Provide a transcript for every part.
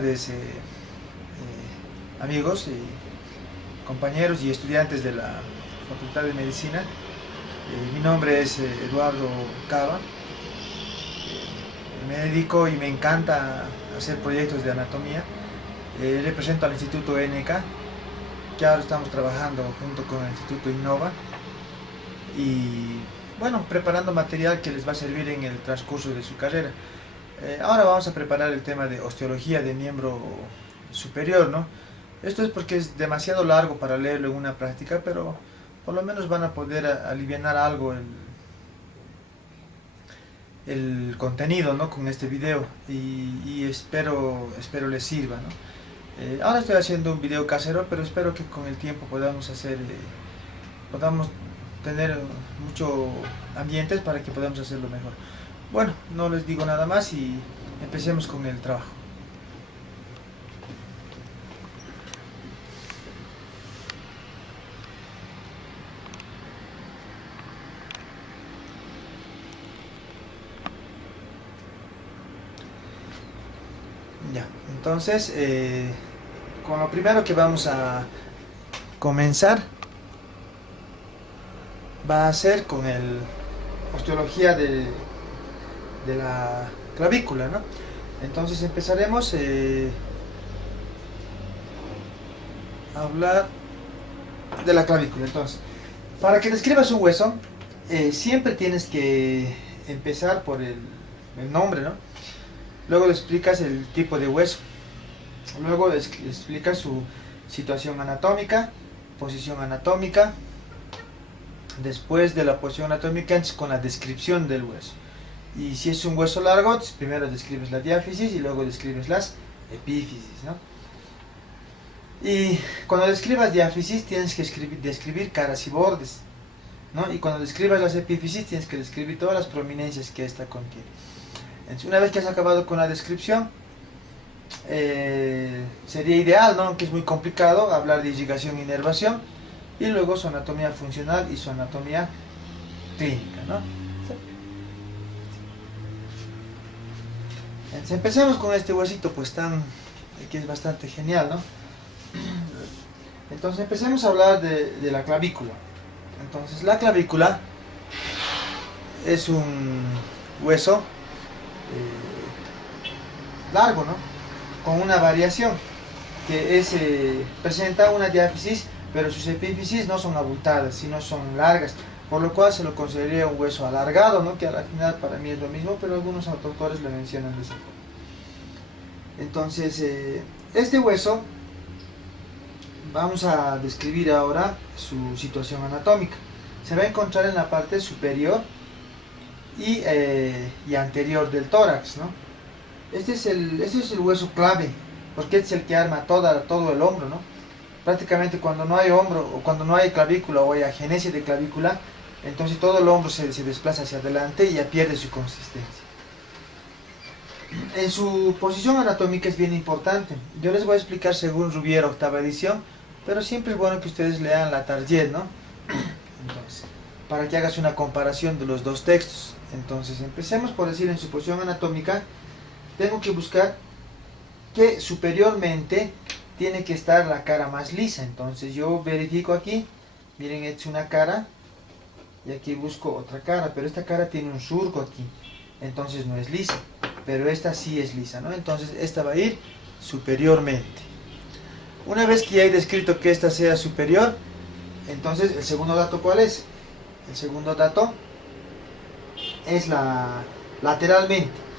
tardes, amigos y compañeros y estudiantes de la Facultad de Medicina. Mi nombre es Eduardo Cava. Me dedico y me encanta hacer proyectos de anatomía. Represento al Instituto NK, que ahora estamos trabajando junto con el Instituto Innova y bueno, preparando material que les va a servir en el transcurso de su carrera. Ahora vamos a preparar el tema de osteología de miembro superior, ¿no? Esto es porque es demasiado largo para leerlo en una práctica, pero por lo menos van a poder alivianar algo el contenido, ¿no?, con este video y espero les sirva, ¿no? Ahora estoy haciendo un video casero, pero espero que con el tiempo podamos tener muchos ambientes para que podamos hacerlo mejor. Bueno, no les digo nada más y empecemos con el trabajo. Ya, entonces, con lo primero que vamos a comenzar va a ser con el osteología de la clavícula, ¿no? Entonces empezaremos a hablar de la clavícula. Entonces, para que describas un hueso, siempre tienes que empezar por el nombre, ¿no? Luego le explicas el tipo de hueso. Luego le explicas su situación anatómica, posición anatómica. Después de la posición anatómica, con la descripción del hueso. Y si es un hueso largo, primero describes la diáfisis y luego describes las epífisis, ¿no? Y cuando describas diáfisis tienes que describir caras y bordes, ¿no? Y cuando describas las epífisis tienes que describir todas las prominencias que ésta contiene. Entonces, una vez que has acabado con la descripción, sería ideal, ¿no?, aunque es muy complicado, hablar de irrigación e inervación y luego su anatomía funcional y su anatomía clínica, ¿no? Entonces, empecemos con este huesito, pues que es bastante genial, ¿no? Entonces empecemos a hablar de la clavícula. Entonces la clavícula es un hueso largo, ¿no?, con una variación que presenta una diáfisis, pero sus epífisis no son abultadas, sino son largas, por lo cual se lo consideraría un hueso alargado, ¿no?, que al final para mí es lo mismo, pero algunos autores lo mencionan de esa forma. Entonces, este hueso, vamos a describir ahora su situación anatómica. Se va a encontrar en la parte superior y anterior del tórax, ¿no? Este es el hueso clave, porque este es el que arma todo el hombro, ¿no? Prácticamente cuando no hay hombro, o cuando no hay clavícula o hay agenesia de clavícula, entonces todo el hombro se desplaza hacia adelante y ya pierde su consistencia. En su posición anatómica es bien importante. Yo les voy a explicar según Rubiera, octava edición, pero siempre es bueno que ustedes lean la Target, ¿no? Entonces, para que hagas una comparación de los dos textos. Entonces, empecemos por decir, en su posición anatómica, tengo que buscar que superiormente tiene que estar la cara más lisa. Entonces yo verifico aquí, miren, he hecho una cara y aquí busco otra cara, pero esta cara tiene un surco aquí, entonces no es lisa, pero esta sí es lisa, ¿no? Entonces esta va a ir superiormente. Una vez que ya he descrito que esta sea superior, entonces el segundo dato, ¿cuál es? El segundo dato es lateralmente,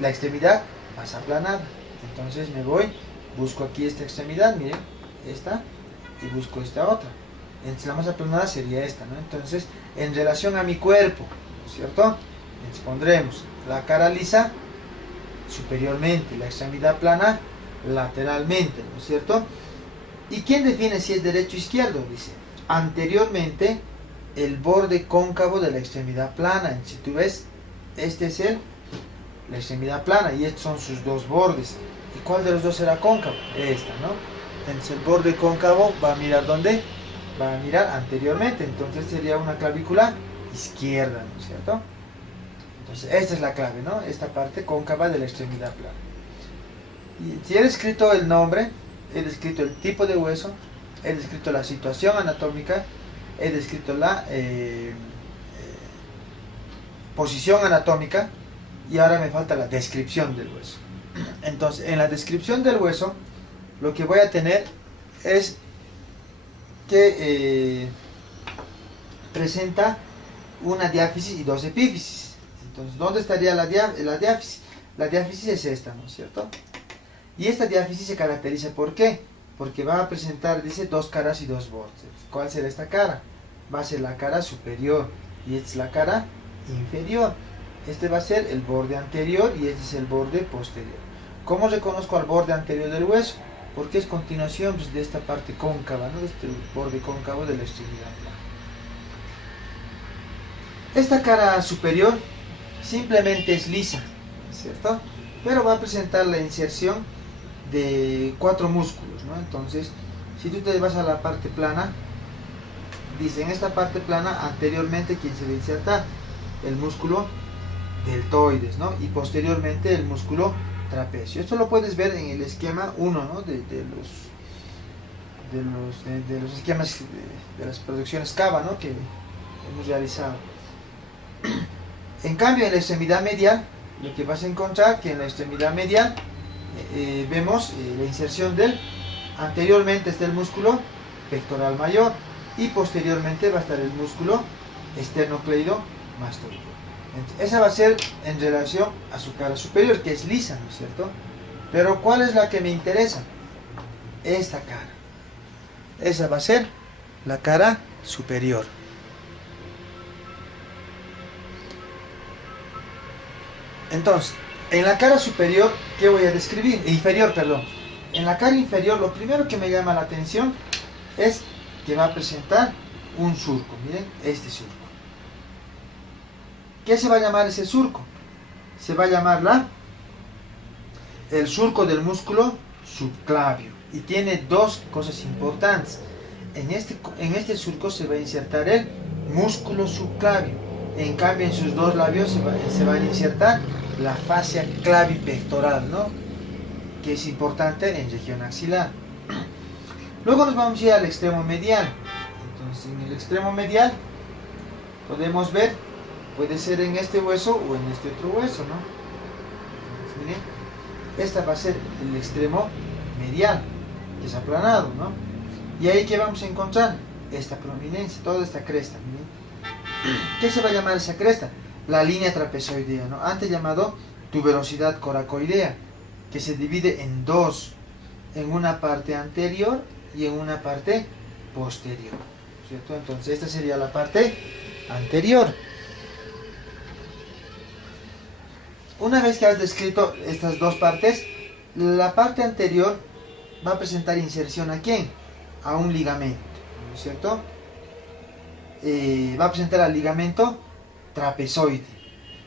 la extremidad más aplanada. Entonces me voy, busco aquí esta extremidad, miren, esta, y busco esta otra. Entonces la más aplanada sería esta, ¿no? Entonces, en relación a mi cuerpo, ¿no es cierto?, entonces pondremos la cara lisa superiormente, la extremidad plana lateralmente, ¿no es cierto? ¿Y quién define si es derecho o izquierdo? Dice, anteriormente el borde cóncavo de la extremidad plana. Si tú ves, este es la extremidad plana y estos son sus dos bordes. ¿Y cuál de los dos será cóncavo? Esta, ¿no? Entonces el borde cóncavo va a mirar ¿dónde? Va a mirar anteriormente, entonces sería una clavícula izquierda, ¿no es cierto? Entonces esta es la clave, ¿no? Esta parte cóncava de la extremidad plana. Y si he descrito el nombre, he descrito el tipo de hueso, he descrito la situación anatómica, he descrito la posición anatómica y ahora me falta la descripción del hueso. Entonces, en la descripción del hueso, lo que voy a tener es que presenta una diáfisis y dos epífisis. Entonces, ¿dónde estaría la diáfisis? La diáfisis es esta, ¿no es cierto? Y esta diáfisis se caracteriza ¿por qué? Porque va a presentar, dice, dos caras y dos bordes. ¿Cuál será esta cara? Va a ser la cara superior y esta es la cara inferior. Este va a ser el borde anterior y este es el borde posterior. ¿Cómo reconozco al borde anterior del hueso? Porque es continuación pues, de esta parte cóncava, ¿no? De este borde cóncavo de la extremidad. Esta cara superior simplemente es lisa, ¿cierto? Pero va a presentar la inserción de 4 músculos, ¿no? Entonces, si tú te vas a la parte plana, dice en esta parte plana, anteriormente, ¿quién se va a insertar? El músculo deltoides, ¿no? Y posteriormente el músculo trapecio. Esto lo puedes ver en el esquema 1, ¿no? de los esquemas de las producciones Cava, ¿no? Que hemos realizado. En cambio, en la extremidad medial, lo que vas a encontrar que en la extremidad medial vemos la inserción del, anteriormente está el músculo pectoral mayor y posteriormente va a estar el músculo esternocleidomastoideo. Esa va a ser en relación a su cara superior, que es lisa, ¿no es cierto? Pero ¿cuál es la que me interesa? Esta cara. Esa va a ser la cara superior. Entonces, en la cara superior, ¿qué voy a describir? Inferior, perdón. En la cara inferior, lo primero que me llama la atención es que va a presentar un surco. Miren, este surco. ¿Qué se va a llamar ese surco? Se va a llamar el surco del músculo subclavio. Y tiene dos cosas importantes. En este surco se va a insertar el músculo subclavio. En cambio, en sus dos labios se va a insertar la fascia clavipectoral, ¿no? Que es importante en región axilar. Luego nos vamos a ir al extremo medial. Entonces, en el extremo medial podemos ver, puede ser en este hueso o en este otro hueso, ¿no? Entonces, miren, esta va a ser el extremo medial, que es aplanado, ¿no? Y ahí que vamos a encontrar esta prominencia, toda esta cresta, miren. ¿Qué se va a llamar esa cresta? La línea trapezoidea, ¿no? Antes llamado tuberosidad coracoidea, que se divide en dos, en una parte anterior y en una parte posterior, ¿cierto? Entonces esta sería la parte anterior. Una vez que has descrito estas dos partes, la parte anterior va a presentar inserción ¿a quién? A un ligamento, ¿no es cierto? Va a presentar al ligamento trapezoide.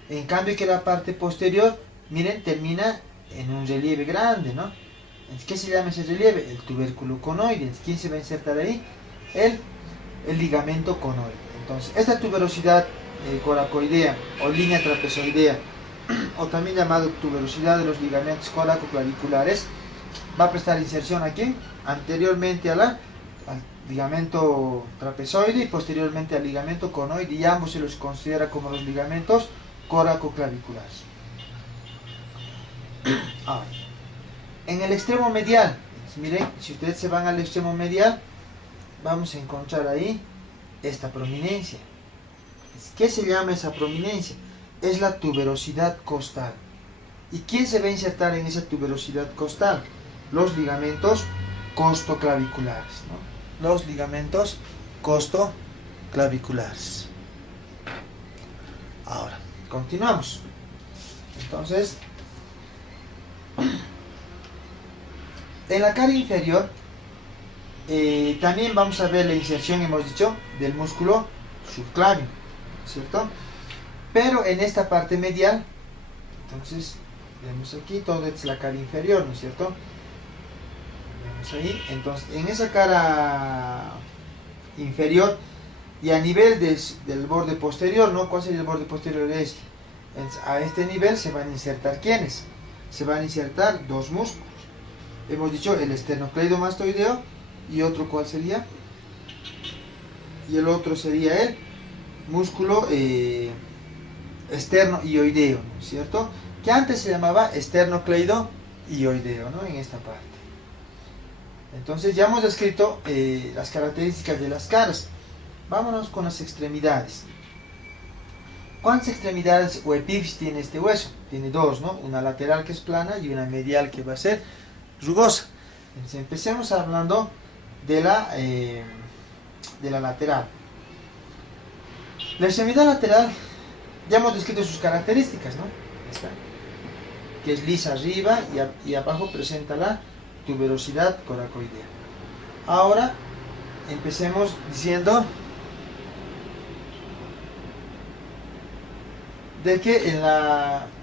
En cambio que la parte posterior, miren, termina en un relieve grande, ¿no? ¿Qué se llama ese relieve? El tubérculo conoide. ¿Quién se va a insertar ahí? El ligamento conoide. Entonces, esta tuberosidad coracoidea o línea trapezoidea, o también llamado tuberosidad de los ligamentos coracoclaviculares, va a prestar inserción aquí, anteriormente al ligamento trapezoide y posteriormente al ligamento conoide, y ambos se los considera como los ligamentos coracoclaviculares. Ahora, en el extremo medial, miren, si ustedes se van al extremo medial, vamos a encontrar ahí esta prominencia. ¿Qué se llama esa prominencia? Es la tuberosidad costal. ¿Y quién se va a insertar en esa tuberosidad costal? Los ligamentos costoclaviculares, ¿no? Los ligamentos costoclaviculares. Ahora, continuamos. Entonces, en la cara inferior también vamos a ver la inserción, hemos dicho, del músculo subclavio, ¿cierto? Pero en esta parte medial, entonces, vemos aquí, todo es la cara inferior, ¿no es cierto? Vemos ahí, entonces, en esa cara inferior y a nivel del borde posterior, ¿no? ¿Cuál sería el borde posterior de este? A este nivel se van a insertar, ¿quiénes? Se van a insertar dos músculos. hemos dicho el esternocleidomastoideo, y otro, ¿cuál sería? Y el otro sería el músculo esterno-ioideo, ¿no es cierto? Que antes se llamaba esternocleido-ioideo, ¿no? En esta parte. Entonces ya hemos descrito las características de las caras. Vámonos con las extremidades. ¿Cuántas extremidades o epífisis tiene este hueso? Tiene dos, ¿no? Una lateral que es plana y una medial que va a ser rugosa. Entonces empecemos hablando de la lateral. La extremidad lateral, ya hemos descrito sus características, ¿no? Esta, que es lisa arriba y abajo presenta la tuberosidad coracoidea. Ahora empecemos diciendo de que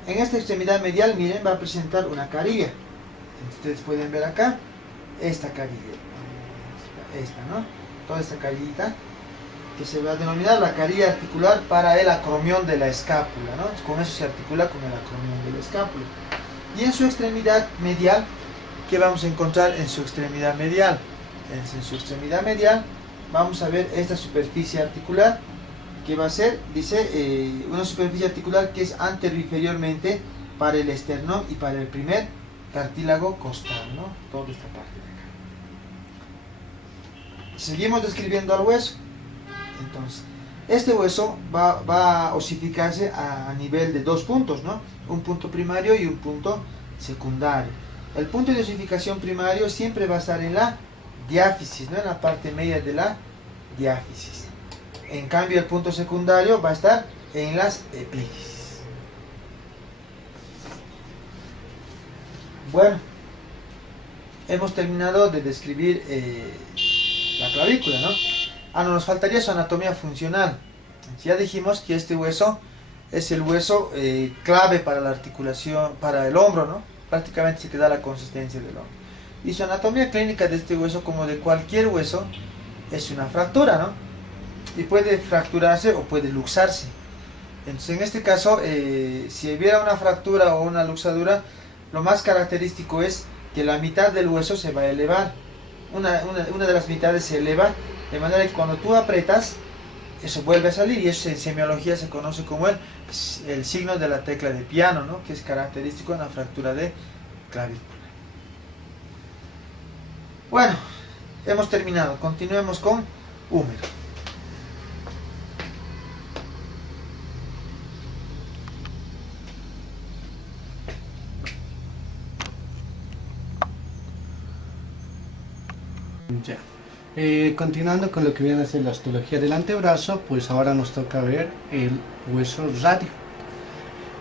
en esta extremidad medial, miren, va a presentar una carilla. Ustedes pueden ver acá esta carilla, esta, ¿no? Toda esta carillita, que se va a denominar la carilla articular para el acromión de la escápula, ¿no? Con eso se articula con el acromión de la escápula. Y en su extremidad medial, ¿qué vamos a encontrar en su extremidad medial? En su extremidad medial vamos a ver esta superficie articular, que va a ser, dice, una superficie articular que es anteroinferiormente para el esternón y para el primer cartílago costal, ¿no? Toda esta parte de acá. Seguimos describiendo al hueso. Entonces, este hueso va a osificarse a nivel de dos puntos, ¿no? Un punto primario y un punto secundario. El punto de osificación primario siempre va a estar en la diáfisis, ¿no? En la parte media de la diáfisis. En cambio, el punto secundario va a estar en las epífisis. Bueno, hemos terminado de describir la clavícula, ¿no? No, nos faltaría su anatomía funcional. Ya dijimos que este hueso es el hueso clave para la articulación, para el hombro, ¿no? Prácticamente se queda la consistencia del hombro. Y su anatomía clínica de este hueso, como de cualquier hueso, es una fractura, ¿no? Y puede fracturarse o puede luxarse. Entonces, en este caso, si hubiera una fractura o una luxadura, lo más característico es que la mitad del hueso se va a elevar. Una de las mitades se eleva, de manera que cuando tú apretas, eso vuelve a salir, y eso en semiología se conoce como el signo de la tecla de piano, ¿no? Que es característico en la fractura de clavícula. Bueno, hemos terminado. Continuemos con húmero. Ya. Continuando con lo que viene a ser la histología del antebrazo, pues ahora nos toca ver el hueso radio.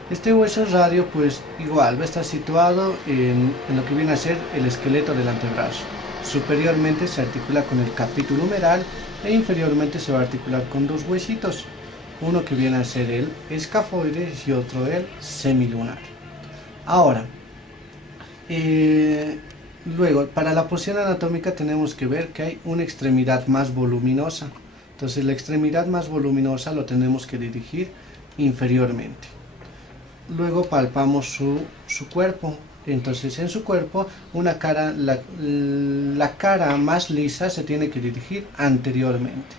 Este hueso radio, pues igual va a estar situado en lo que viene a ser el esqueleto del antebrazo. Superiormente se articula con el capítulo humeral e inferiormente se va a articular con dos huesitos, uno que viene a ser el escafoides y otro el semilunar. Ahora, luego, para la posición anatómica tenemos que ver que hay una extremidad más voluminosa. Entonces la extremidad más voluminosa lo tenemos que dirigir inferiormente. Luego palpamos su cuerpo. Entonces en su cuerpo la cara más lisa se tiene que dirigir anteriormente.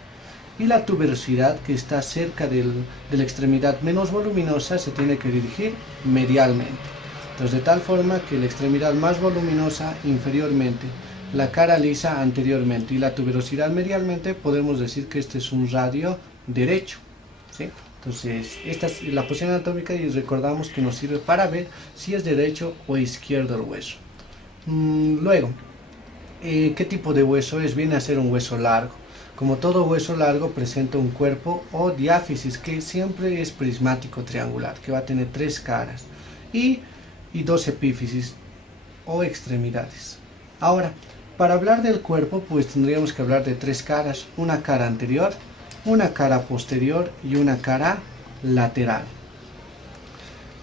Y la tuberosidad que está cerca de la extremidad menos voluminosa se tiene que dirigir medialmente. Entonces, de tal forma que la extremidad más voluminosa inferiormente, la cara lisa anteriormente y la tuberosidad medialmente, podemos decir que este es un radio derecho, ¿sí? Entonces, esta es la posición anatómica y recordamos que nos sirve para ver si es derecho o izquierdo el hueso. Luego, ¿qué tipo de hueso es? Viene a ser un hueso largo. Como todo hueso largo presenta un cuerpo o diáfisis que siempre es prismático triangular, que va a tener tres caras y dos epífisis o extremidades. Ahora, para hablar del cuerpo, pues tendríamos que hablar de tres caras: una cara anterior, una cara posterior y una cara lateral.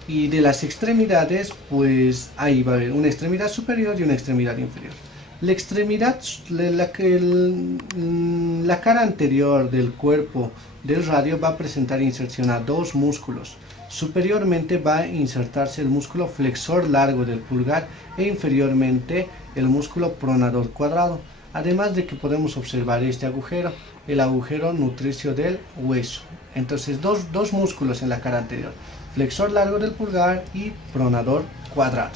Y de las extremidades, pues ahí va a haber una extremidad superior y una extremidad inferior. La extremidad, la cara anterior del cuerpo del radio va a presentar inserción a dos músculos. Superiormente va a insertarse el músculo flexor largo del pulgar e inferiormente el músculo pronador cuadrado. Además de que podemos observar este agujero, el agujero nutricio del hueso. Entonces dos músculos en la cara anterior, flexor largo del pulgar y pronador cuadrado.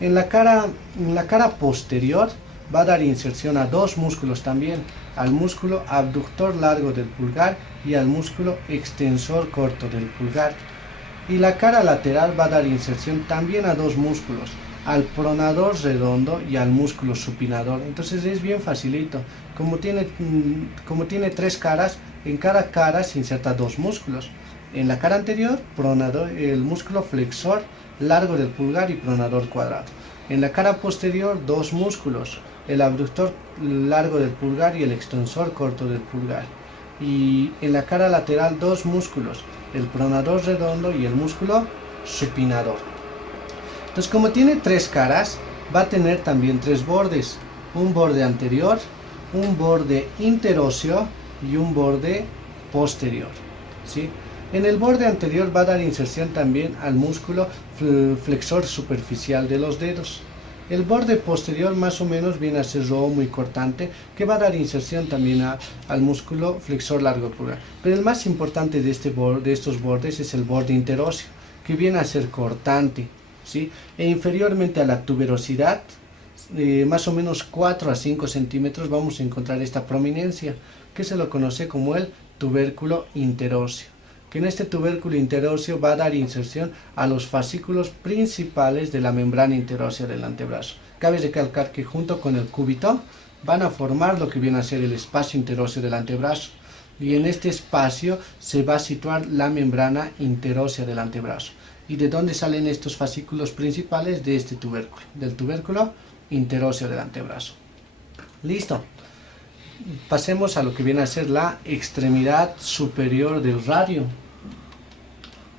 En la cara posterior va a dar inserción a dos músculos también, al músculo abductor largo del pulgar y al músculo extensor corto del pulgar. Y la cara lateral va a dar inserción también a dos músculos, al pronador redondo y al músculo supinador. Entonces es bien facilito, como tiene tres caras, en cada cara se inserta dos músculos. En la cara anterior, pronador, el músculo flexor largo del pulgar y pronador cuadrado. En la cara posterior, dos músculos, el abductor largo del pulgar y el extensor corto del pulgar. Y en la cara lateral, dos músculos, el pronador redondo y el músculo supinador. Entonces, como tiene tres caras, va a tener también tres bordes, un borde anterior, un borde interóseo y un borde posterior, ¿sí? En el borde anterior va a dar inserción también al músculo flexor superficial de los dedos. El borde posterior más o menos viene a ser romo y cortante, que va a dar inserción también al músculo flexor largo del pulgar. Pero el más importante de estos bordes es el borde interóseo, que viene a ser cortante, ¿sí? E inferiormente a la tuberosidad, más o menos 4 a 5 centímetros, vamos a encontrar esta prominencia, que se lo conoce como el tubérculo interóseo, que en este tubérculo interóseo va a dar inserción a los fascículos principales de la membrana interósea del antebrazo. Cabe recalcar que junto con el cúbito van a formar lo que viene a ser el espacio interóseo del antebrazo, y en este espacio se va a situar la membrana interósea del antebrazo. ¿Y de dónde salen estos fascículos principales? De este tubérculo, del tubérculo interóseo del antebrazo. Listo. Pasemos a lo que viene a ser la extremidad superior del radio.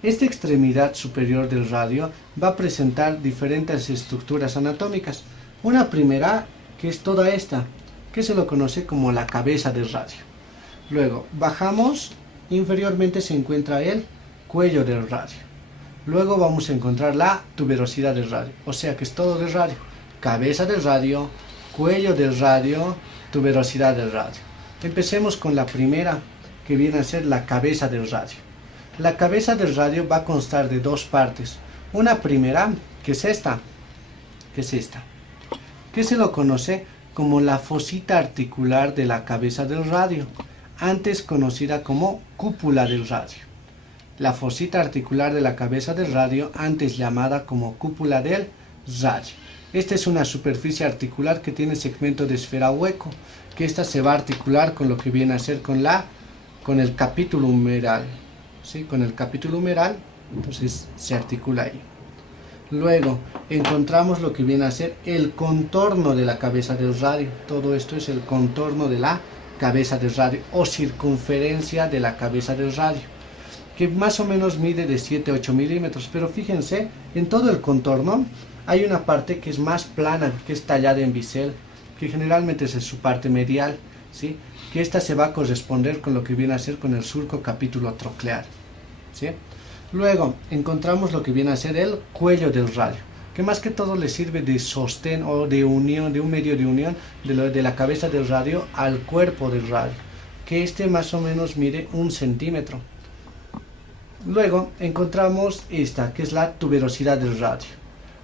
Esta extremidad superior del radio va a presentar diferentes estructuras anatómicas. Una primera, que es toda esta, que se lo conoce como la cabeza del radio. Luego bajamos, inferiormente se encuentra el cuello del radio. Luego vamos a encontrar la tuberosidad del radio, o sea que es todo del radio. Cabeza del radio, cuello del radio, tuberosidad del radio. Empecemos con la primera, que viene a ser la cabeza del radio. La cabeza del radio va a constar de dos partes. Una primera, que es esta, que se lo conoce como la fosita articular de la cabeza del radio, antes conocida como cúpula del radio. La fosita articular de la cabeza del radio, antes llamada como cúpula del radio. Esta es una superficie articular que tiene segmento de esfera hueco, que esta se va a articular con lo que viene a ser con el capítulo humeral, ¿sí? Con el capítulo humeral, entonces se articula ahí. Luego encontramos lo que viene a ser el contorno de la cabeza del radio. Todo esto es el contorno de la cabeza del radio o circunferencia de la cabeza del radio, que más o menos mide de 7 a 8 milímetros, pero fíjense, en todo el contorno hay una parte que es más plana, que es tallada en bisel, que generalmente es su parte medial, ¿sí? Que esta se va a corresponder con lo que viene a ser con el surco capítulo troclear, ¿sí? Luego encontramos lo que viene a ser el cuello del radio, que más que todo le sirve de sostén o de unión, de un medio de unión de la cabeza del radio al cuerpo del radio, que este más o menos mide 1 centímetro. Luego encontramos esta, que es la tuberosidad del radio.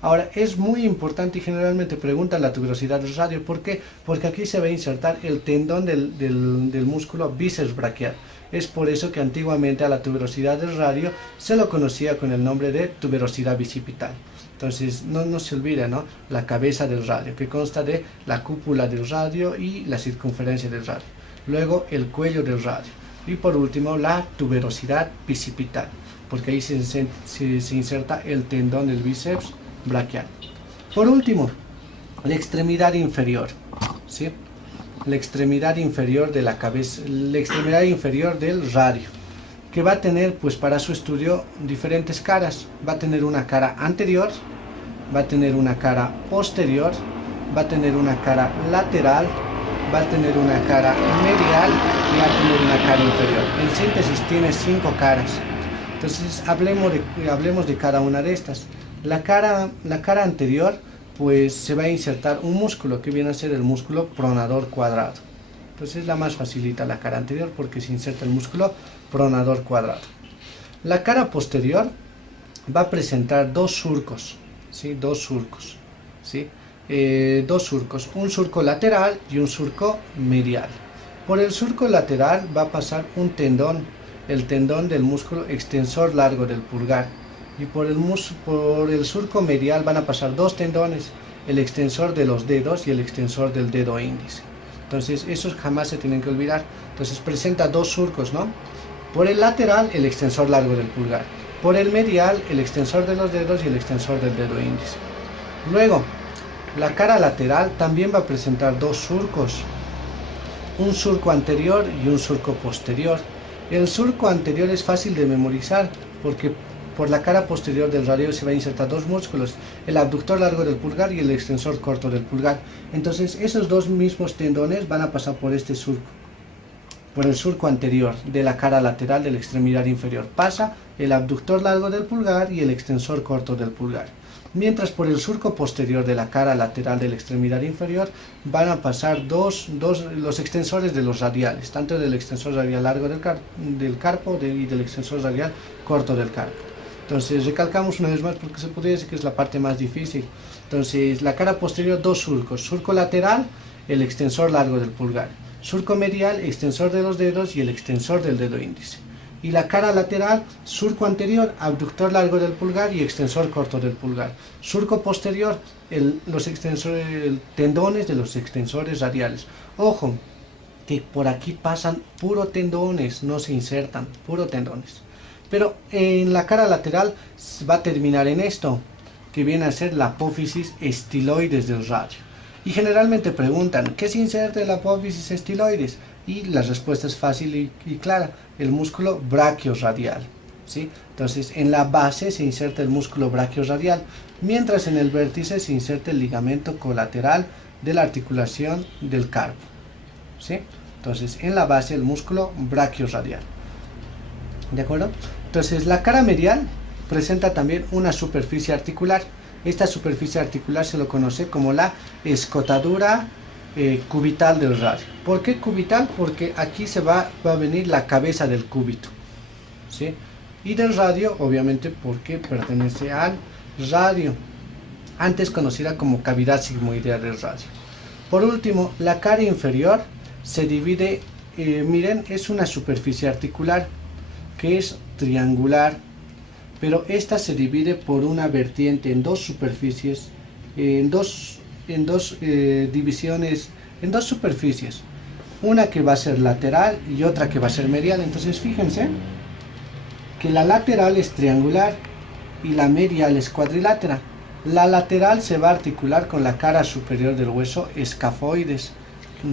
Ahora, es muy importante y generalmente preguntan la tuberosidad del radio. ¿Por qué? Porque aquí se va a insertar el tendón del músculo bíceps braquial. Es por eso que antiguamente a la tuberosidad del radio se lo conocía con el nombre de tuberosidad bicipital. Entonces, no se olvide, ¿no? La cabeza del radio, que consta de la cúpula del radio y la circunferencia del radio. Luego, el cuello del radio. Y por último, la tuberosidad bicipital, porque ahí se inserta el tendón del bíceps braquial. Por último, la extremidad inferior, ¿sí? La extremidad inferior de la cabeza, la extremidad inferior del radio, que va a tener, pues para su estudio, diferentes caras. Va a tener una cara anterior, va a tener una cara posterior, va a tener una cara lateral, va a tener una cara medial y va a tener una cara inferior. En síntesis tiene 5 caras. Entonces hablemos de cada una de estas. La cara anterior pues se va a insertar un músculo que viene a ser el músculo pronador cuadrado. Entonces es la más facilita la cara anterior porque se inserta el músculo pronador cuadrado. La cara posterior va a presentar dos surcos, ¿sí? Dos surcos, ¿sí? Dos surcos, un surco lateral y un surco medial. Por el surco lateral va a pasar un tendón, el tendón del músculo extensor largo del pulgar, y por el surco medial van a pasar dos tendones, el extensor de los dedos y el extensor del dedo índice. Entonces esos jamás se tienen que olvidar. Entonces presenta dos surcos, ¿no? Por el lateral el extensor largo del pulgar, por el medial el extensor de los dedos y el extensor del dedo índice. Luego, la cara lateral también va a presentar dos surcos, un surco anterior y un surco posterior. El surco anterior es fácil de memorizar porque por la cara posterior del radio se va a insertar dos músculos, el abductor largo del pulgar y el extensor corto del pulgar. Entonces esos dos mismos tendones van a pasar por este surco, por el surco anterior de la cara lateral de la extremidad inferior. Pasa el abductor largo del pulgar y el extensor corto del pulgar. Mientras por el surco posterior de la cara lateral de la extremidad inferior van a pasar los extensores de los radiales, tanto del extensor radial largo del carpo y del extensor radial corto del carpo. Entonces recalcamos una vez más porque se podría decir que es la parte más difícil. Entonces la cara posterior, dos surcos, surco lateral, el extensor largo del pulgar, surco medial, extensor de los dedos y el extensor del dedo índice. Y la cara lateral, surco anterior, abductor largo del pulgar y extensor corto del pulgar. Surco posterior, los tendones de los extensores radiales. Ojo, que por aquí pasan puro tendones, no se insertan, puro tendones. Pero en la cara lateral va a terminar en esto, que viene a ser la apófisis estiloides del radio. Y generalmente preguntan, ¿qué se inserta en la apófisis estiloides? Y la respuesta es fácil y clara, el músculo brachioradial, ¿sí? Entonces en la base se inserta el músculo brachioradial, mientras en el vértice se inserta el ligamento colateral de la articulación del carpo, ¿sí? Entonces en la base el músculo brachioradial, ¿de acuerdo? Entonces la cara medial presenta también una superficie articular. Esta superficie articular se lo conoce como la escotadura cubital del radio. ¿Por qué cubital? Porque aquí se va a venir la cabeza del cúbito, ¿sí? Y del radio, obviamente, porque pertenece al radio, antes conocida como cavidad sigmoidea del radio. Por último, la cara inferior se divide, miren, es una superficie articular que es triangular, pero esta se divide por una vertiente en dos superficies, en dos divisiones, en dos superficies, una que va a ser lateral y otra que va a ser medial. Entonces fíjense que la lateral es triangular y la medial es cuadrilátera. La lateral se va a articular con la cara superior del hueso escafoides.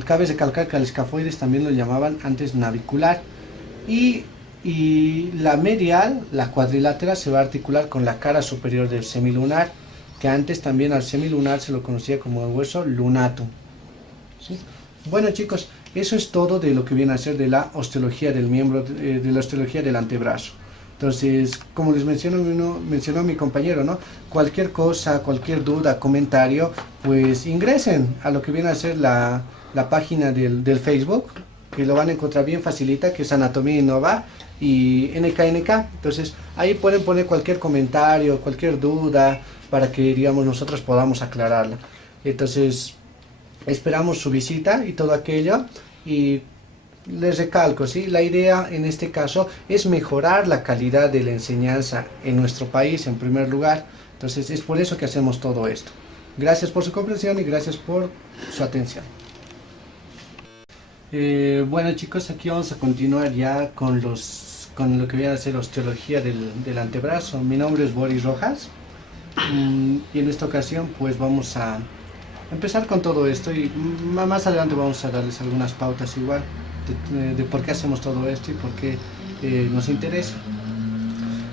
Cabe recalcar que al escafoides también lo llamaban antes navicular, y la medial, la cuadrilátera, se va a articular con la cara superior del semilunar, que antes también al semilunar se lo conocía como el hueso lunatum, ¿sí? Bueno chicos, eso es todo de lo que viene a ser de la osteología del miembro, de la osteología del antebrazo. Entonces, como les mencionó mi compañero, ¿no? Cualquier cosa, cualquier duda, comentario, pues ingresen a lo que viene a ser la página del Facebook, que lo van a encontrar bien facilita, que es Anatomía Innova y NKNK. Entonces ahí pueden poner cualquier comentario, cualquier duda, para que, digamos, nosotros podamos aclararla. Entonces esperamos su visita y todo aquello, y les recalco, ¿sí? La idea en este caso es mejorar la calidad de la enseñanza en nuestro país en primer lugar. Entonces es por eso que hacemos todo esto. Gracias por su comprensión y gracias por su atención. Bueno chicos, aquí vamos a continuar ya con lo que viene a ser osteología del antebrazo. Mi nombre es Boris Rojas, y en esta ocasión pues vamos a empezar con todo esto, y más adelante vamos a darles algunas pautas igual de por qué hacemos todo esto y por qué nos interesa.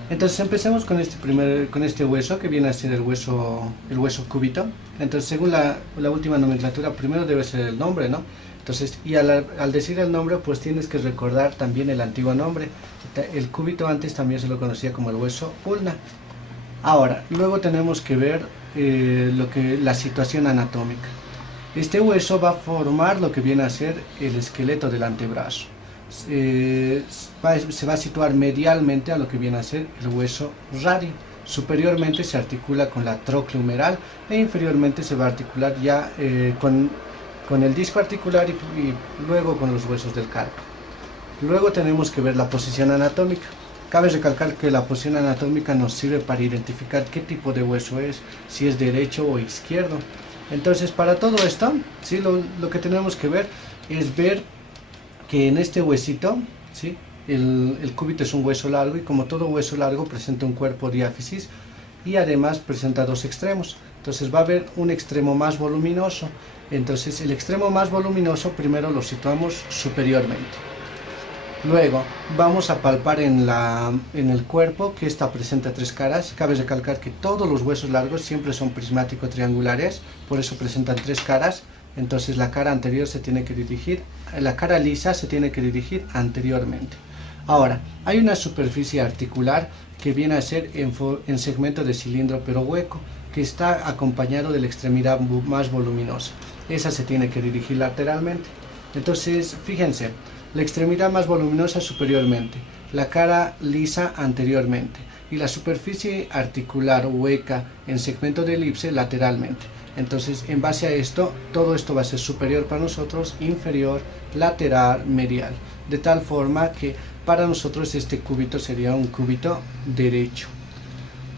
Entonces empecemos con este hueso que viene a ser el hueso cúbito. Entonces según la última nomenclatura, primero debe ser el nombre, ¿no? Entonces, y al decir el nombre, pues tienes que recordar también el antiguo nombre. El cúbito antes también se lo conocía como el hueso ulna. Ahora, luego tenemos que ver la situación anatómica. Este hueso va a formar lo que viene a ser el esqueleto del antebrazo. Se va a situar medialmente a lo que viene a ser el hueso radio. Superiormente se articula con la tróclea humeral e inferiormente se va a articular ya con el disco articular y luego con los huesos del carpo. Luego tenemos que ver la posición anatómica. Cabe recalcar que la posición anatómica nos sirve para identificar qué tipo de hueso es, si es derecho o izquierdo. Entonces, para todo esto, ¿sí? Lo que tenemos que ver es ver que en este huesito, ¿sí? El cúbito es un hueso largo y como todo hueso largo presenta un cuerpo diáfisis y además presenta dos extremos. Entonces va a haber un extremo más voluminoso. Entonces el extremo más voluminoso primero lo situamos superiormente. Luego vamos a palpar en el cuerpo que esta presenta tres caras. Cabe recalcar que todos los huesos largos siempre son prismático-triangulares, por eso presentan tres caras. Entonces la cara anterior se tiene que dirigir, la cara lisa se tiene que dirigir anteriormente. Ahora, hay una superficie articular que viene a ser en segmento de cilindro pero hueco, que está acompañado de la extremidad más voluminosa. Esa se tiene que dirigir lateralmente. Entonces, fíjense, la extremidad más voluminosa superiormente, la cara lisa anteriormente y la superficie articular hueca en segmento de elipse lateralmente. Entonces, en base a esto, todo esto va a ser superior para nosotros, inferior, lateral, medial, de tal forma que para nosotros este cúbito sería un cúbito derecho.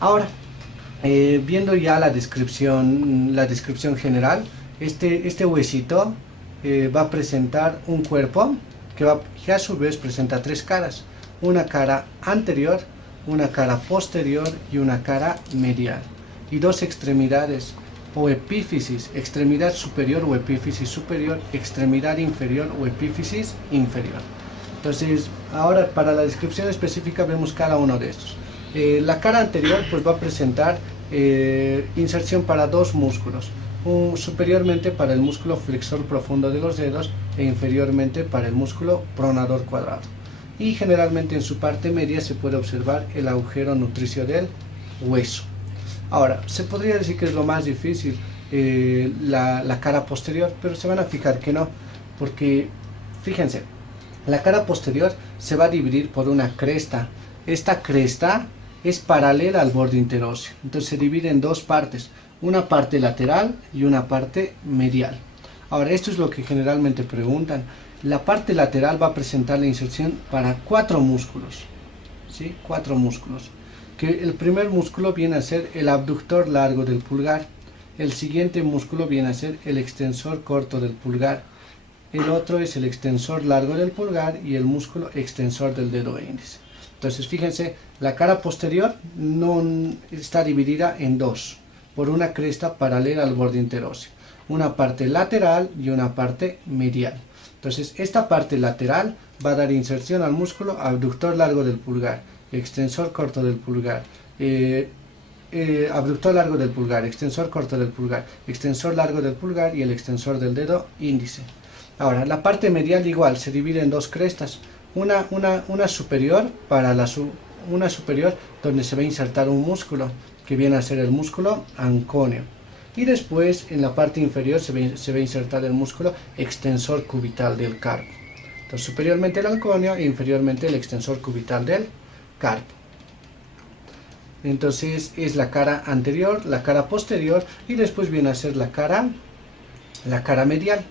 Ahora, viendo ya la descripción general, este huesito va a presentar un cuerpo que a su vez presenta tres caras, una cara anterior, una cara posterior y una cara medial, y dos extremidades o epífisis, extremidad superior o epífisis superior, extremidad inferior o epífisis inferior. Entonces, ahora para la descripción específica vemos cada uno de estos. La cara anterior pues va a presentar inserción para dos músculos, superiormente para el músculo flexor profundo de los dedos e inferiormente para el músculo pronador cuadrado. Y generalmente en su parte media se puede observar el agujero nutricio del hueso. Ahora, se podría decir que es lo más difícil la cara posterior, pero se van a fijar que no, porque fíjense, la cara posterior se va a dividir por una cresta. Esta cresta es paralela al borde interóseo, entonces se divide en dos partes, una parte lateral y una parte medial. Ahora, esto es lo que generalmente preguntan. La parte lateral va a presentar la inserción para cuatro músculos, ¿sí? Cuatro músculos. Que el primer músculo viene a ser el abductor largo del pulgar, el siguiente músculo viene a ser el extensor corto del pulgar, el otro es el extensor largo del pulgar y el músculo extensor del dedo índice. Entonces fíjense, la cara posterior no está dividida en dos, por una cresta paralela al borde interóseo, una parte lateral y una parte medial. Entonces esta parte lateral va a dar inserción al músculo abductor largo del pulgar, extensor corto del pulgar, abductor largo del pulgar, extensor corto del pulgar, extensor largo del pulgar y el extensor del dedo índice. Ahora, la parte medial igual se divide en dos crestas, una superior una superior donde se va a insertar un músculo que viene a ser el músculo anconio, y después en la parte inferior se va a insertar el músculo extensor cubital del carpo. Entonces, superiormente el anconio e inferiormente el extensor cubital del carpo. Entonces es la cara anterior, la cara posterior y después viene a ser la cara medial,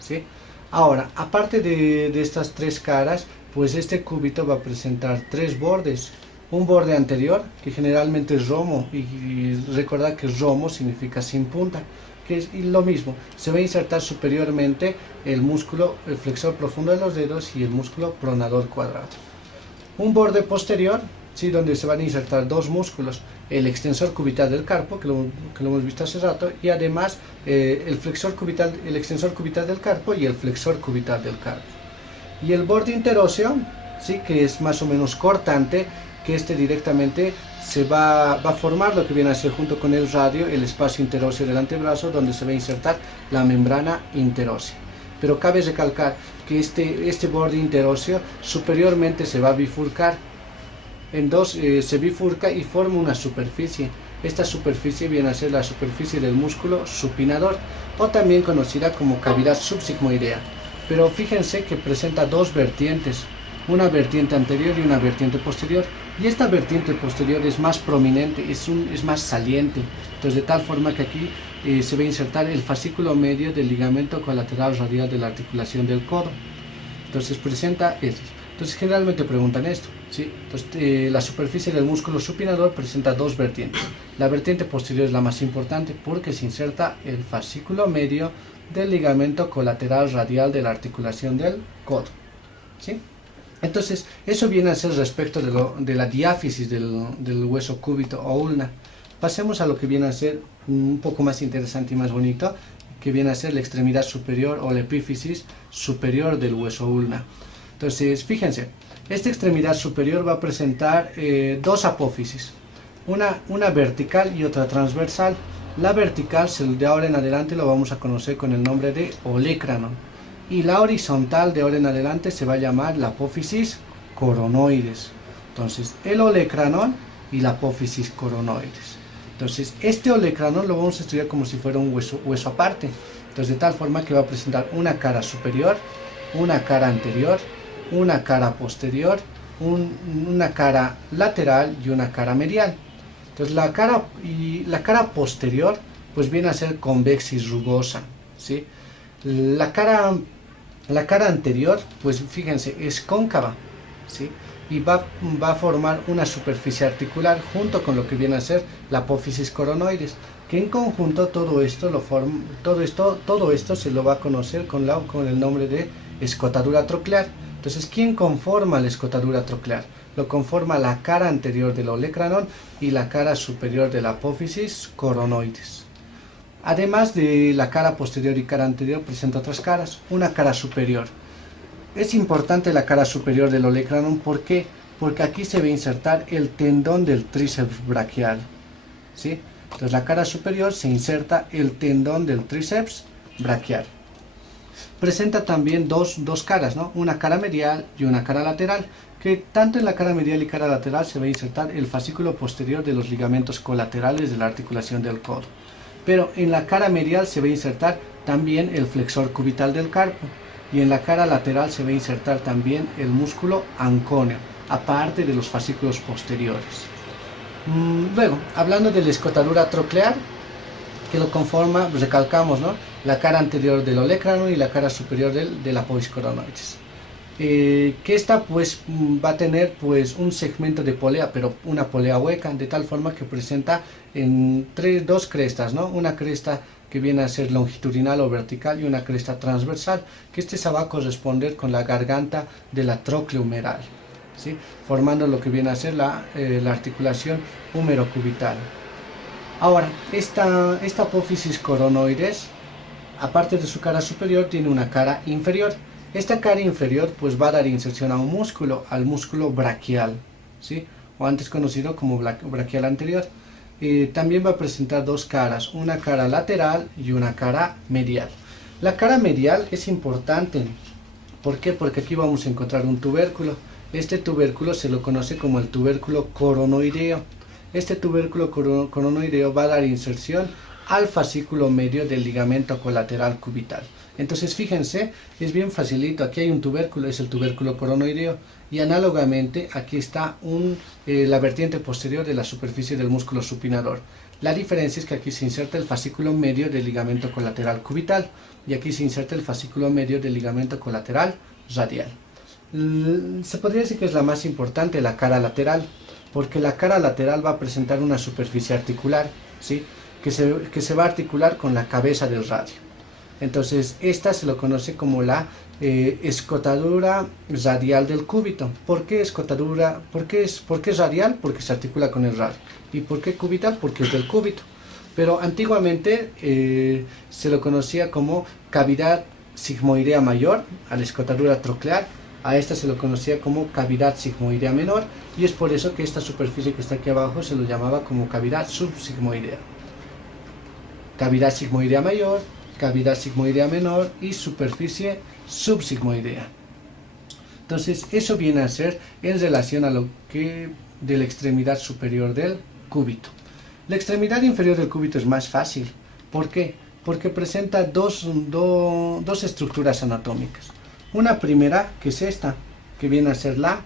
¿sí? Ahora, aparte de estas tres caras, pues este cúbito va a presentar tres bordes. Un borde anterior, que generalmente es romo, y recordad que romo significa sin punta, que es lo mismo, se va a insertar superiormente el músculo, el flexor profundo de los dedos y el músculo pronador cuadrado. Un borde posterior, ¿sí? Donde se van a insertar dos músculos, el extensor cubital del carpo, que lo hemos visto hace rato, y además el extensor cubital del carpo y el flexor cubital del carpo. Y el borde interóseo, ¿sí? Que es más o menos cortante, que este directamente se va a formar lo que viene a ser junto con el radio el espacio interóseo del antebrazo, donde se va a insertar la membrana interósea. Pero cabe recalcar que este borde interóseo superiormente se va a bifurcar, en dos se bifurca y forma una superficie. Esta superficie viene a ser la superficie del músculo supinador, o también conocida como cavidad subsigmoidea. Pero fíjense que presenta dos vertientes, una vertiente anterior y una vertiente posterior, y esta vertiente posterior es más prominente, es más saliente. Entonces, de tal forma que aquí se va a insertar el fascículo medio del ligamento colateral radial de la articulación del codo. Entonces presenta esto. Entonces generalmente preguntan esto, ¿sí? Entonces la superficie del músculo supinador presenta dos vertientes. La vertiente posterior es la más importante porque se inserta el fascículo medio del ligamento colateral radial de la articulación del codo, ¿sí? Entonces eso viene a ser respecto de la diáfisis del hueso cúbito o ulna. Pasemos a lo que viene a ser un poco más interesante y más bonito, que viene a ser la extremidad superior o la epífisis superior del hueso ulna. Entonces, fíjense, esta extremidad superior va a presentar dos apófisis, una vertical y otra transversal. La vertical, de ahora en adelante, lo vamos a conocer con el nombre de olecranon, y la horizontal de ahora en adelante se va a llamar la apófisis coronoides. Entonces, el olecranon y la apófisis coronoides. Entonces, este olecranon lo vamos a estudiar como si fuera un hueso aparte. Entonces, de tal forma que va a presentar una cara superior, una cara anterior, una cara posterior, una cara lateral y una cara medial. Entonces, la cara posterior pues viene a ser convexis rugosa, ¿sí? La cara anterior, pues fíjense, es cóncava, ¿sí? Y va a formar una superficie articular junto con lo que viene a ser la apófisis coronoides, que en conjunto todo esto se lo va a conocer con el nombre de escotadura troclear. Entonces, ¿quién conforma la escotadura troclear? Lo conforma la cara anterior del olecranon y la cara superior de la apófisis coronoides. Además de la cara posterior y cara anterior, presenta otras caras. Una cara superior. Es importante la cara superior del olecranon, ¿por qué? Porque aquí se va a insertar el tendón del tríceps braquial, ¿sí? Entonces, la cara superior se inserta el tendón del tríceps braquial. Presenta también dos caras, ¿no? Una cara medial y una cara lateral, que tanto en la cara medial y cara lateral se va a insertar el fascículo posterior de los ligamentos colaterales de la articulación del codo. Pero en la cara medial se va a insertar también el flexor cubital del carpo, y en la cara lateral se va a insertar también el músculo ancóneo, aparte de los fascículos posteriores. Luego, hablando de la escotadura troclear, que lo conforma, recalcamos, ¿no?, la cara anterior del olecranon y la cara superior de la apófisis coronoides. Que esta pues va a tener pues un segmento de polea, pero una polea hueca, de tal forma que presenta dos crestas, ¿no? Una cresta que viene a ser longitudinal o vertical y una cresta transversal, que se va a corresponder con la garganta de la tróclea humeral, ¿sí?, formando lo que viene a ser la articulación húmero-cubital. Ahora, esta apófisis coronoides, aparte de su cara superior, tiene una cara inferior. Esta cara inferior pues va a dar inserción a un músculo, al músculo braquial, ¿sí?, o antes conocido como braquial anterior. También va a presentar dos caras, una cara lateral y una cara medial. La cara medial es importante, ¿por qué? Porque aquí vamos a encontrar un tubérculo. Este tubérculo se lo conoce como el tubérculo coronoideo. Este tubérculo coronoideo va a dar inserción al fascículo medio del ligamento colateral cubital. Entonces, fíjense, es bien facilito. Aquí hay un tubérculo, es el tubérculo coronoideo, y análogamente aquí está la vertiente posterior de la superficie del músculo supinador. La diferencia es que aquí se inserta el fascículo medio del ligamento colateral cubital y aquí se inserta el fascículo medio del ligamento colateral radial. Se podría decir que es la más importante, la cara lateral, porque la cara lateral va a presentar una superficie articular, ¿sí?, que se va a articular con la cabeza del radio. Entonces, esta se lo conoce como la escotadura radial del cúbito. ¿Por qué escotadura? ¿Por qué es radial? Porque se articula con el radio. ¿Y por qué cubital? Porque es del cúbito. Pero antiguamente se lo conocía como cavidad sigmoidea mayor, a la escotadura troclear. A esta se lo conocía como cavidad sigmoidea menor, y es por eso que esta superficie que está aquí abajo se lo llamaba como cavidad subsigmoidea. Cavidad sigmoidea mayor, cavidad sigmoidea menor y superficie subsigmoidea. Entonces, eso viene a ser en relación a lo que de la extremidad superior del cúbito. La extremidad inferior del cúbito es más fácil. ¿Por qué? Porque presenta dos estructuras anatómicas. Una primera, que es esta, que viene a ser la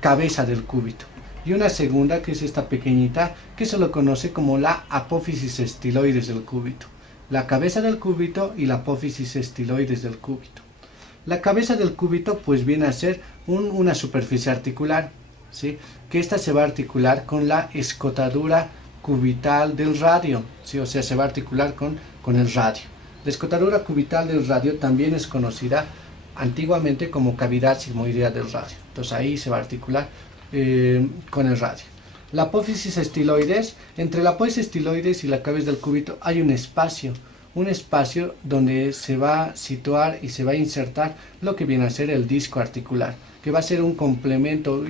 cabeza del cúbito. Y una segunda, que es esta pequeñita, que se lo conoce como la apófisis estiloides del cúbito. La cabeza del cúbito y la apófisis estiloides del cúbito. La cabeza del cúbito pues viene a ser una superficie articular, ¿sí? Que esta se va a articular con la escotadura cubital del radio, ¿sí? O sea, se va a articular con el radio. La escotadura cubital del radio también es conocida antiguamente como cavidad sigmoidea del radio. Entonces ahí se va a articular con el radio. La apófisis estiloides, entre la apófisis estiloides y la cabeza del cúbito hay un espacio donde se va a situar y se va a insertar lo que viene a ser el disco articular, que va a ser un complemento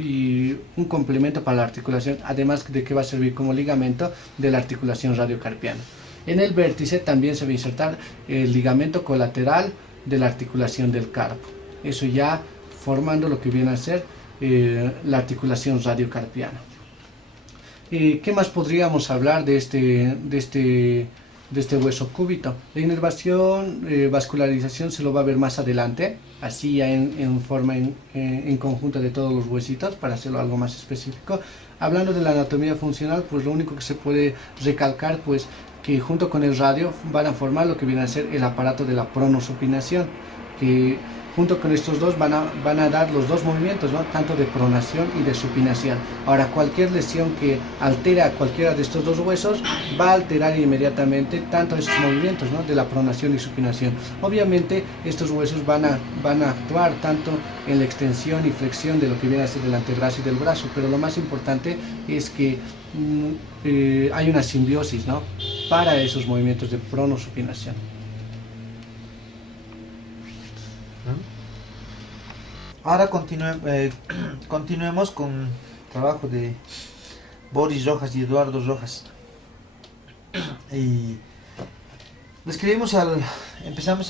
para la articulación, además de que va a servir como ligamento de la articulación radiocarpiana. En el vértice también se va a insertar el ligamento colateral de la articulación del carpo, eso ya formando lo que viene a ser la articulación radiocarpiana. ¿Qué más podríamos hablar de este hueso cúbito? La inervación, vascularización se lo va a ver más adelante, así ya en forma en conjunto de todos los huesitos, para hacerlo algo más específico. Hablando de la anatomía funcional, pues lo único que se puede recalcar, pues que junto con el radio van a formar lo que viene a ser el aparato de la pronosupinación, que junto con estos dos van a dar los dos movimientos, ¿no? Tanto de pronación y de supinación. Ahora, cualquier lesión que altera cualquiera de estos dos huesos va a alterar inmediatamente tanto esos movimientos, ¿no? De la pronación y supinación. Obviamente, estos huesos van a actuar tanto en la extensión y flexión de lo que viene a ser el antebrazo y del brazo, pero lo más importante es que hay una simbiosis, ¿no? Para esos movimientos de pronosupinación. Ahora continuemos con el trabajo de Boris Rojas y Eduardo Rojas. Y empezamos a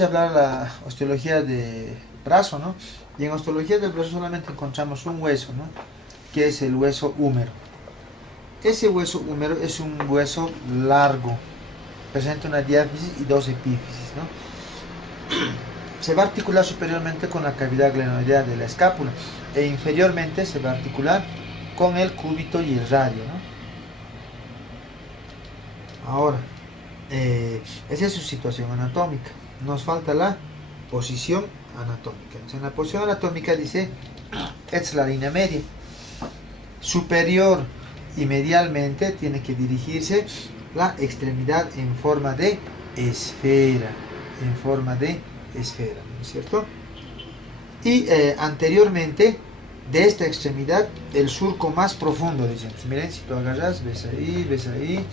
hablar de la osteología del brazo, ¿no? Y en osteología del brazo solamente encontramos un hueso, ¿no? Que es el hueso húmero. Ese hueso húmero es un hueso largo, presenta una diáfisis y dos epífisis, ¿no? Se va a articular superiormente con la cavidad glenoidea de la escápula e inferiormente se va a articular con el cúbito y el radio, ¿no? Ahora, esa es su situación anatómica. Nos falta la posición anatómica. Entonces, en la posición anatómica dice, esta es la línea media. Superior y medialmente tiene que dirigirse la extremidad en forma de esfera, ¿no es cierto? Y anteriormente de esta extremidad el surco más profundo, dicen. Pues miren, si tú agarras, ves ahí,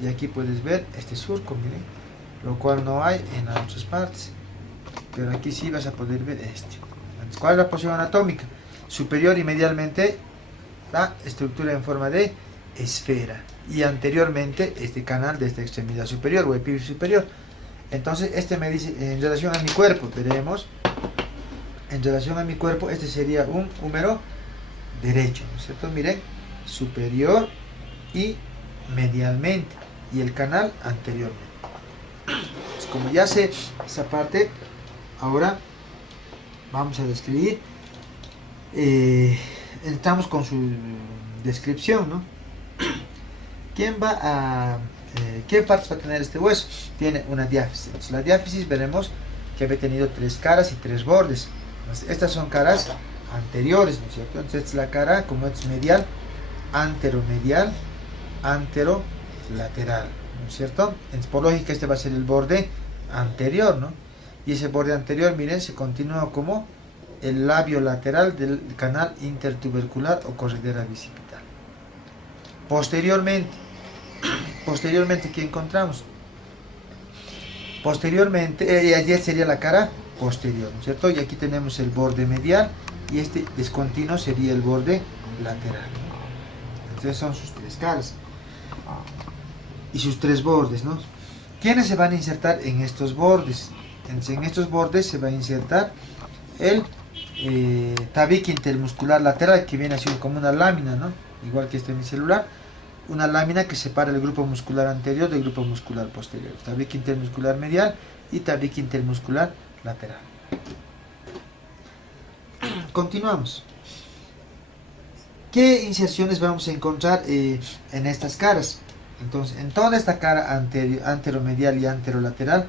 y aquí puedes ver este surco, miren, lo cual no hay en las otras partes, pero aquí sí vas a poder ver este. Entonces, ¿cuál es la posición anatómica? Superior y medialmente la estructura en forma de esfera, y anteriormente este canal de esta extremidad superior o epífisis superior. Entonces este me dice, en relación a mi cuerpo, tenemos, en relación a mi cuerpo, este sería un húmero derecho, ¿no es cierto? Miren, superior y medialmente, y el canal anteriormente. Pues como ya sé esa parte, ahora vamos a describir, entramos con su descripción, ¿no? ¿Qué partes va a tener este hueso? Tiene una diáfisis. Entonces, la diáfisis veremos que había tenido 3 caras y 3 bordes. Entonces, estas son caras anteriores, ¿no es cierto? Entonces, esta es la cara, como es medial, anteromedial, anterolateral, ¿no es cierto? Entonces, por lógica, este va a ser el borde anterior, ¿no? Y ese borde anterior, miren, se continúa como el labio lateral del canal intertubercular o corredera bicipital. Posteriormente, ¿qué encontramos? Posteriormente, allí sería la cara posterior, ¿no es cierto? Y aquí tenemos el borde medial y este descontinuo sería el borde lateral. Entonces son sus 3 caras y sus 3 bordes, ¿no? ¿Quiénes se van a insertar en estos bordes? Entonces, en estos bordes se va a insertar el tabique intermuscular lateral, que viene así como una lámina, ¿no? igual que este unicelular, una lámina que separa el grupo muscular anterior del grupo muscular posterior, tabique intermuscular medial y tabique intermuscular lateral. Continuamos. ¿Qué inserciones vamos a encontrar en estas caras? Entonces, en toda esta cara anteromedial y anterolateral,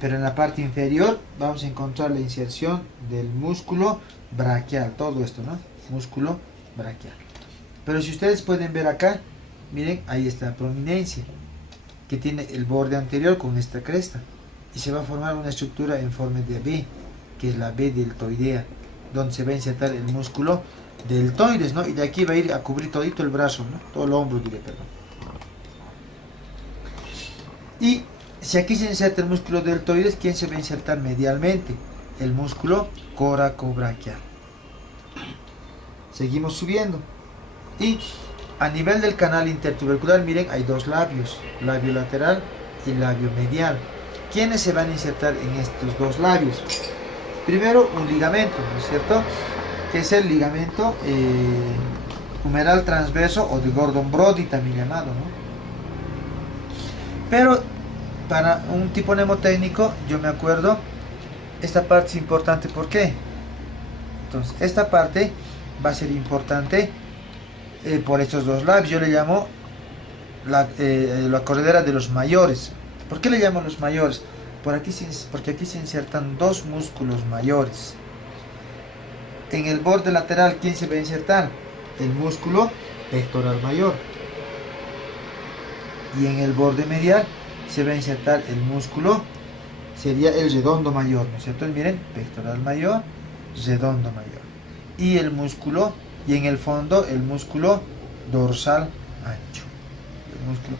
pero en la parte inferior vamos a encontrar la inserción del músculo braquial, todo esto, ¿no? Músculo braquial. Pero si ustedes pueden ver acá, miren, ahí está la prominencia, que tiene el borde anterior con esta cresta, y se va a formar una estructura en forma de B, que es la B deltoidea, donde se va a insertar el músculo deltoides, ¿no? Y de aquí va a ir a cubrir todito el brazo, ¿no? Todo el hombro, diré, perdón. Y si aquí se inserta el músculo deltoides, ¿quién se va a insertar medialmente? El músculo coracobraquial. Seguimos subiendo. Y a nivel del canal intertubercular, miren, hay dos labios, labio lateral y labio medial. ¿Quiénes se van a insertar en estos dos labios? Primero, un ligamento, ¿no es cierto? Que es el ligamento humeral transverso o de Gordon Brody también llamado, ¿no? Pero para un tipo mnemotécnico, yo me acuerdo, esta parte es importante. ¿Por qué? Entonces, esta parte va a ser importante por estos dos labios. Yo le llamo la corredera de los mayores. ¿Por qué le llamo los mayores? Porque aquí se insertan dos músculos mayores. En el borde lateral, ¿quién se va a insertar? El músculo pectoral mayor. Y en el borde medial se va a insertar el músculo, sería el redondo mayor, ¿no es cierto? Miren, pectoral mayor, redondo mayor. Y el músculo, y en el fondo, el músculo dorsal ancho. El músculo.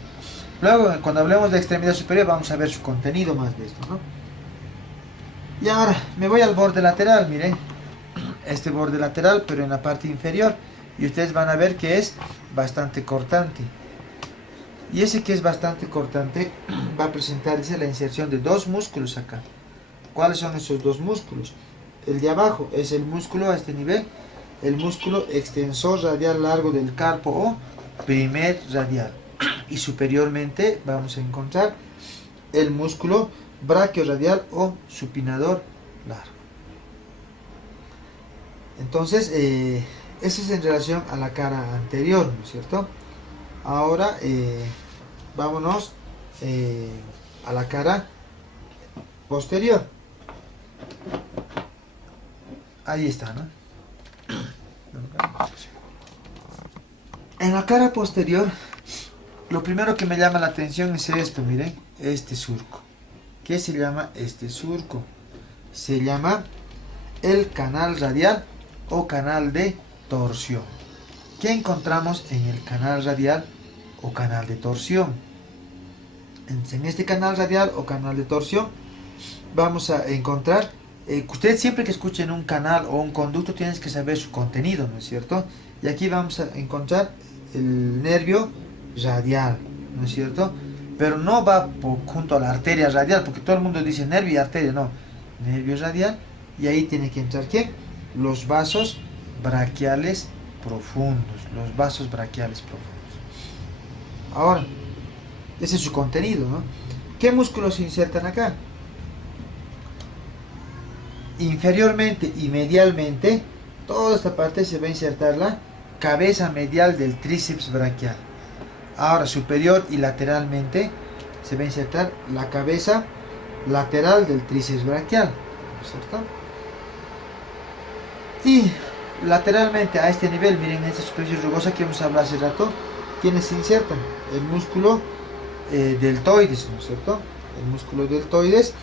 Luego, cuando hablemos de extremidad superior, vamos a ver su contenido más de esto, ¿no? Y ahora, me voy al borde lateral, miren. Este borde lateral, pero en la parte inferior. Y ustedes van a ver que es bastante cortante. Y ese que es bastante cortante va a presentarse la inserción de dos músculos acá. ¿Cuáles son esos dos músculos? El de abajo es el músculo a este nivel, el músculo extensor radial largo del carpo o primer radial. Y superiormente vamos a encontrar el músculo braquioradial o supinador largo. Entonces, eso es en relación a la cara anterior, ¿no es cierto? Ahora vámonos a la cara posterior. Ahí está, ¿no? En la cara posterior, lo primero que me llama la atención es esto, miren, este surco. ¿Qué se llama este surco? Se llama el canal radial o canal de torsión. ¿Qué encontramos en el canal radial o canal de torsión? En este canal radial o canal de torsión vamos a encontrar, ustedes siempre que escuchen un canal o un conducto tienen que saber su contenido, ¿no es cierto? Y aquí vamos a encontrar el nervio radial, ¿no es cierto? Pero no va junto a la arteria radial, porque todo el mundo dice nervio y arteria, no. Nervio radial, y ahí tiene que entrar ¿qué? Los vasos braquiales profundos, los vasos braquiales profundos. Ahora, ese es su contenido, ¿no? ¿Qué músculos se insertan acá? Inferiormente y medialmente, toda esta parte se va a insertar la cabeza medial del tríceps braquial. Ahora, superior y lateralmente, se va a insertar la cabeza lateral del tríceps braquial, ¿cierto? Y lateralmente a este nivel, miren esta superficie rugosa que hemos hablado hace rato, ¿quiénes se insertan? El músculo deltoides, ¿no es cierto? El músculo deltoides.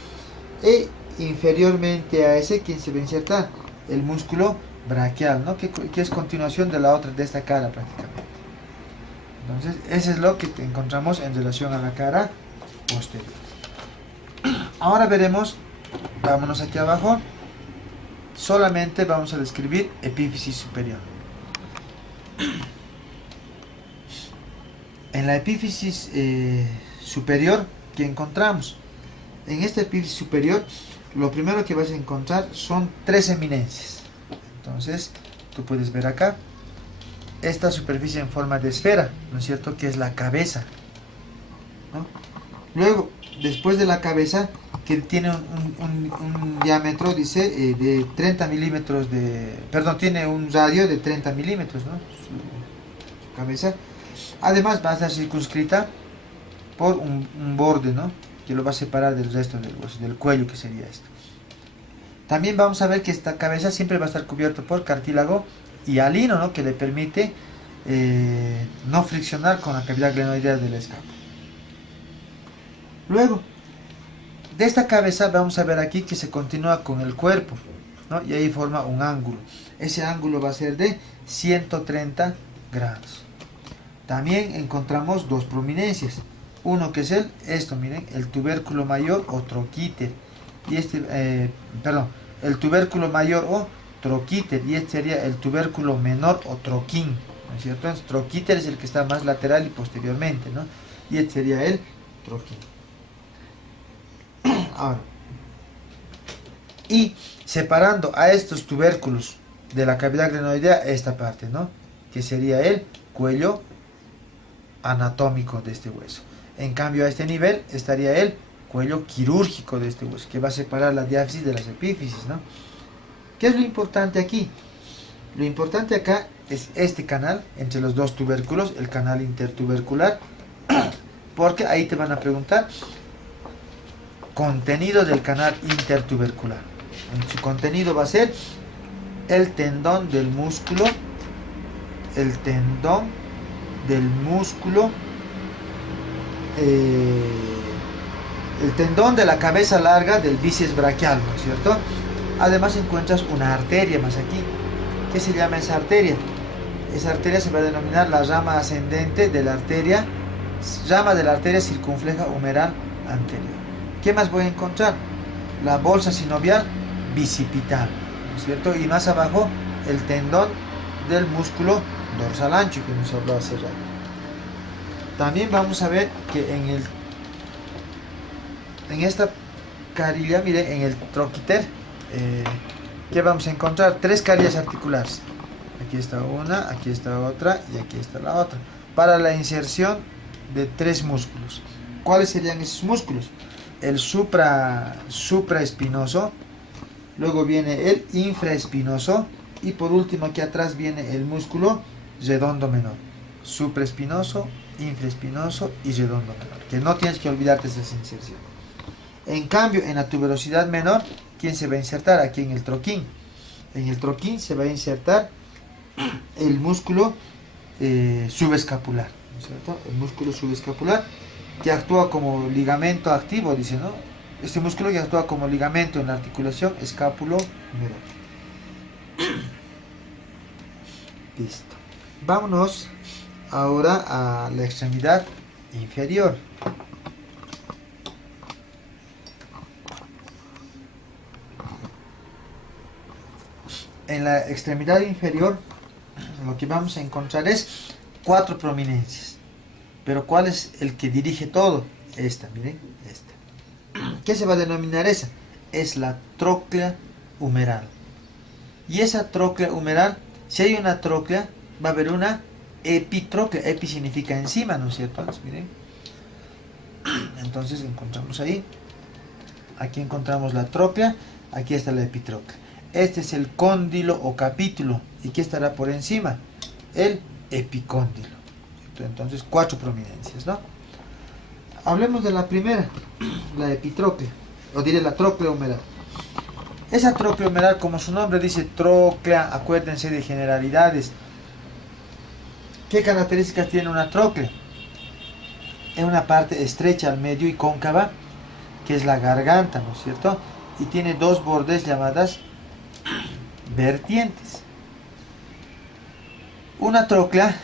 E inferiormente a ese, ¿quién se va a insertar? El músculo braquial, ¿no? Que es continuación de la otra, de esta cara prácticamente. Entonces, eso es lo que encontramos en relación a la cara posterior. Ahora veremos, vámonos aquí abajo, solamente vamos a describir epífisis superior. En la epífisis superior, ¿qué encontramos? En esta epífisis superior, lo primero que vas a encontrar son tres eminencias. Entonces, tú puedes ver acá, esta superficie en forma de esfera, ¿no es cierto?, que es la cabeza, ¿no? Luego, después de la cabeza, que tiene un diámetro, dice, de 30 milímetros perdón, tiene un radio de 30 milímetros, ¿no? Su cabeza. Además va a estar circunscrita por un borde, ¿no?, que lo va a separar del resto del hueso, del cuello, que sería esto. También vamos a ver que esta cabeza siempre va a estar cubierta por cartílago hialino, ¿no?, que le permite no friccionar con la cavidad glenoidea del escapo. Luego, de esta cabeza vamos a ver aquí que se continúa con el cuerpo, ¿no?, y ahí forma un ángulo. Ese ángulo va a ser de 130 grados. También encontramos dos prominencias. Uno que es miren, el tubérculo mayor o troquíter. Y el tubérculo mayor o troquíter, y este sería el tubérculo menor o troquín, ¿no es cierto? Entonces, troquíter es el que está más lateral y posteriormente, ¿no? Y este sería el troquín. Ahora, y separando a estos tubérculos de la cavidad glenoidea, esta parte, ¿no?, que sería el cuello anatómico de este hueso. En cambio, a este nivel estaría el cuello quirúrgico de este hueso, que va a separar la diáfisis de las epífisis, ¿no? ¿Qué es lo importante aquí? Lo importante acá es este canal entre los dos tubérculos, el canal intertubercular, porque ahí te van a preguntar contenido del canal intertubercular. Su contenido va a ser el tendón del músculo, el tendón de la cabeza larga del bíceps braquial, ¿no es cierto? Además encuentras una arteria más aquí. ¿Qué se llama esa arteria? Esa arteria se va a denominar la rama ascendente de la arteria, rama de la arteria circunfleja humeral anterior. ¿Qué más voy a encontrar? La bolsa sinovial bicipital, ¿no es cierto? Y más abajo el tendón del músculo dorsal ancho, que nos habló hace rato. También vamos a ver que en esta carilla, mire, en el troquíter, ¿qué vamos a encontrar? Tres carillas articulares. Aquí está una, aquí está otra y aquí está la otra, para la inserción de tres músculos. ¿Cuáles serían esos músculos? El supraespinoso, luego viene el infraespinoso y por último aquí atrás viene el músculo redondo menor. Supraespinoso, infraespinoso y redondo menor, que no tienes que olvidarte de esa inserción. En cambio, en la tuberosidad menor, ¿quién se va a insertar? Aquí en el troquín. En el troquín se va a insertar el músculo subescapular, ¿no es cierto? El músculo subescapular, que actúa como ligamento activo, dice, ¿no? Este músculo que actúa como ligamento en la articulación escápulo-humeral. Listo. Vámonos ahora a la extremidad inferior. En la extremidad inferior lo que vamos a encontrar es 4 prominencias. Pero ¿cuál es el que dirige todo? Esta, miren, esta. ¿Qué se va a denominar esa? Es la tróclea humeral. Y esa tróclea humeral, si hay una tróclea, va a haber una epitróclea. Epi significa encima, ¿no es cierto? Entonces, miren. Entonces encontramos ahí. Aquí encontramos la tróclea, aquí está la epitróclea. Este es el cóndilo o capítulo. ¿Y qué estará por encima? El epicóndilo. Entonces, 4 prominencias, ¿no? Hablemos de la primera, la epitróclea, o diré la tróclea humeral. Esa tróclea humeral, como su nombre dice, tróclea, acuérdense de generalidades. ¿Qué características tiene una tróclea? Es una parte estrecha al medio y cóncava, que es la garganta, ¿no es cierto? Y tiene 2 bordes llamadas vertientes. Una tróclea,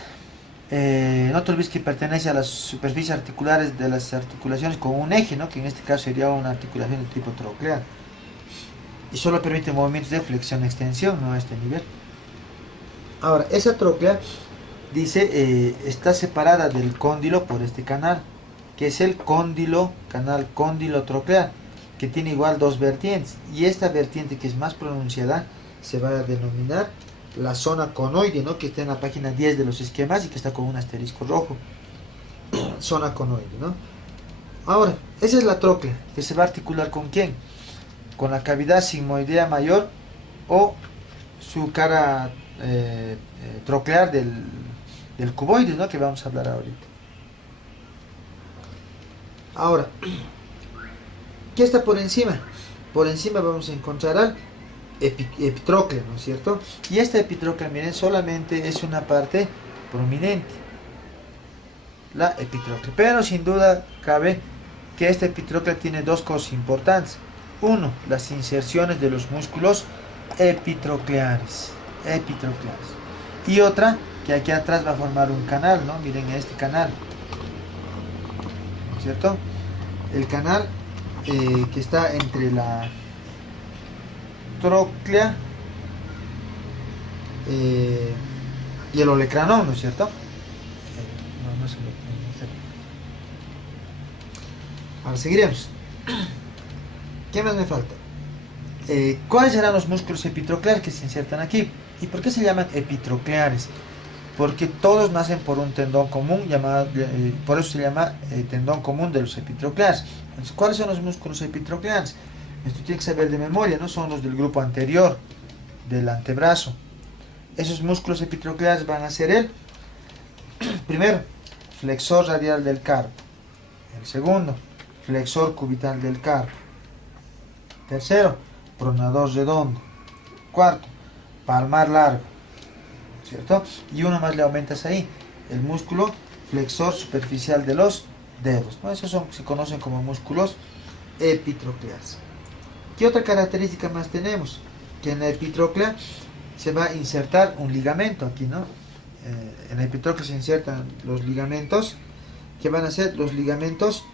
no te olvides que pertenece a las superficies articulares de las articulaciones con un eje, ¿no?, que en este caso sería una articulación de tipo troclear. Y solo permite movimientos de flexión-extensión, no a este nivel. Ahora, esa tróclea, dice, está separada del cóndilo por este canal, que es el cóndilo, canal cóndilo troclear, que tiene igual 2 vertientes. Y esta vertiente, que es más pronunciada, se va a denominar la zona conoide, ¿no? Que está en la página 10 de los esquemas y que está con un asterisco rojo. Zona conoide, ¿no? Ahora, esa es la tróclea, que se va a articular ¿con quién? Con la cavidad sigmoidea mayor o su cara troclear del cuboides, ¿no? Que vamos a hablar ahorita. Ahora, ¿qué está por encima? Por encima vamos a encontrar al epitróclea, ¿no es cierto? Y esta epitróclea, miren, solamente es una parte prominente, la epitróclea. Pero sin duda cabe que esta epitróclea tiene dos cosas importantes. Uno, las inserciones de los músculos epitrocleares. Y otra, que aquí atrás va a formar un canal, ¿no? Miren este canal, ¿no es cierto? El canal que está entre la tróclea y el olecranón, ¿no es cierto? No se lo... Ahora seguiremos. ¿Qué más me falta? ¿Cuáles serán los músculos epitrocleares que se insertan aquí? ¿Y por qué se llaman epitrocleares? Porque todos nacen por un tendón común, llamado, por eso se llama tendón común de los epitrocleares. Entonces, ¿cuáles son los músculos epitrocleares? Esto tiene que saber de memoria, ¿no? Son los del grupo anterior, del antebrazo. Esos músculos epitrocleares van a ser el primero, flexor radial del carpo. El segundo, flexor cubital del carpo. Tercero, pronador redondo. Cuarto, palmar largo, ¿cierto? Y uno más le aumentas ahí, el músculo flexor superficial de los dedos, ¿no? Esos se conocen como músculos epitrocleares. ¿Qué otra característica más tenemos? Que en la epitróclea se va a insertar un ligamento aquí, ¿no? En la epitróclea se insertan los ligamentos, que van a ser los ligamentos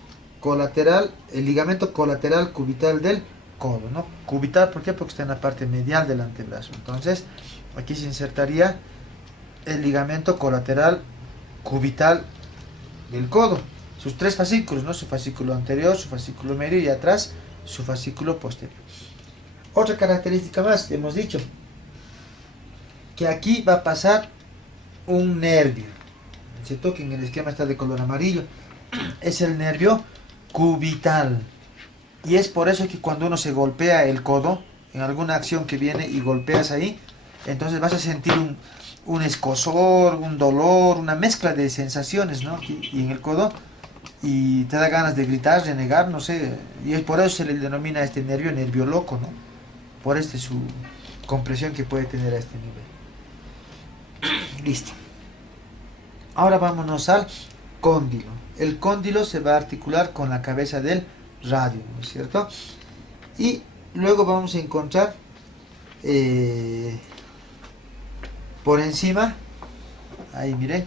colateral, el ligamento colateral cubital del codo, ¿no? Cubital, ¿por qué? Porque está en la parte medial del antebrazo. Entonces, aquí se insertaría el ligamento colateral cubital del codo. Sus tres fascículos, ¿no? Su fascículo anterior, su fascículo medio y atrás su fascículo posterior. Otra característica más, hemos dicho que aquí va a pasar un nervio, ¿cierto? Que en el esquema está de color amarillo. Es el nervio cubital. Y es por eso que cuando uno se golpea el codo, en alguna acción que viene y golpeas ahí, entonces vas a sentir un escozor, un dolor, una mezcla de sensaciones, ¿no? Y en el codo, y te da ganas de gritar, renegar, no sé, y es por eso se le denomina a este nervio loco, ¿no? Por su compresión que puede tener a este nivel. Listo. Ahora vámonos al cóndilo. El cóndilo se va a articular con la cabeza del radio, ¿no es cierto? Y luego vamos a encontrar por encima, ahí miren,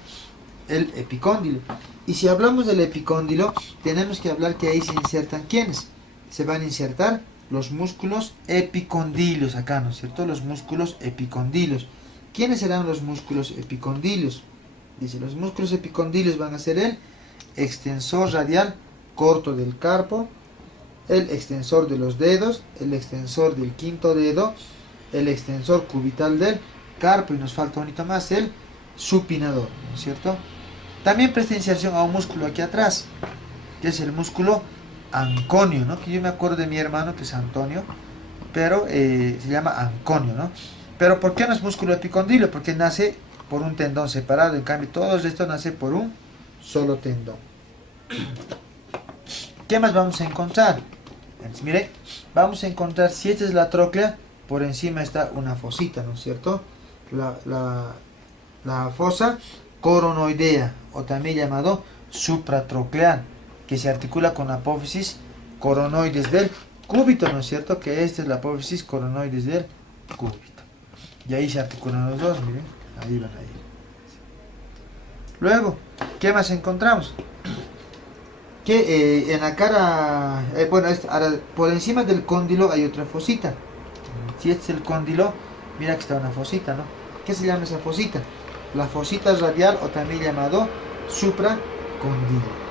el epicóndilo. Y si hablamos del epicóndilo, tenemos que hablar que ahí se insertan ¿quiénes? Se van a insertar los músculos epicondilios acá, ¿no es cierto? Los músculos epicondilios. ¿Quiénes serán los músculos epicondilios? Dice, los músculos epicondilios van a ser el extensor radial corto del carpo, el extensor de los dedos, el extensor del quinto dedo, el extensor cubital del carpo, y nos falta un poquito más, el supinador, ¿no es cierto? También presta inserción a un músculo aquí atrás, que es el músculo anconio, ¿no? Que yo me acuerdo de mi hermano, que es Antonio, pero se llama anconio, ¿no? Pero ¿por qué no es músculo epicondilio? Porque nace por un tendón separado, en cambio todo esto nace por un solo tendón. ¿Qué más vamos a encontrar? Entonces, mire, vamos a encontrar, si esta es la tróclea, por encima está una fosita, ¿no es cierto? La fosa coronoidea, o también llamado supratroclear, que se articula con la apófisis coronoides del cúbito, ¿no es cierto? Que esta es la apófisis coronoides del cúbito. Y ahí se articulan los dos, miren, ahí van a ir. Luego, ¿qué más encontramos? Que en la cara, ahora, por encima del cóndilo hay otra fosita. Si este es el cóndilo, mira que está una fosita, ¿no? ¿Qué se llama esa fosita? La fosita radial, o también llamado supracondilo.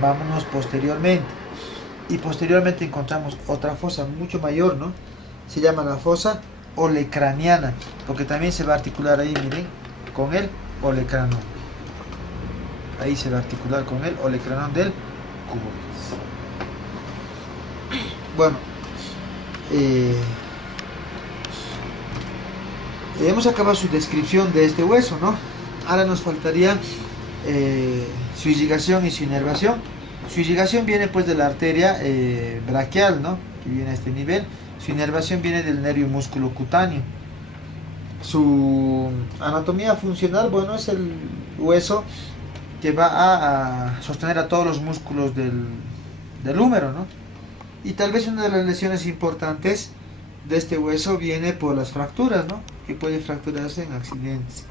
Vámonos posteriormente. Y posteriormente encontramos otra fosa mucho mayor, ¿no? Se llama la fosa olecraniana, porque también se va a articular ahí, miren, con el olecranón. Ahí se va a articular con el olecranón del cuboides. Bueno, hemos acabado su descripción de este hueso, ¿no? Ahora nos faltaría su irrigación y su inervación. Su irrigación viene pues de la arteria braquial, ¿no? Que viene a este nivel. Su inervación viene del nervio músculo cutáneo. Su anatomía funcional, bueno, es el hueso que va a sostener a todos los músculos del húmero, ¿no? Y tal vez una de las lesiones importantes de este hueso viene por las fracturas, ¿no? Que puede fracturarse en accidentes.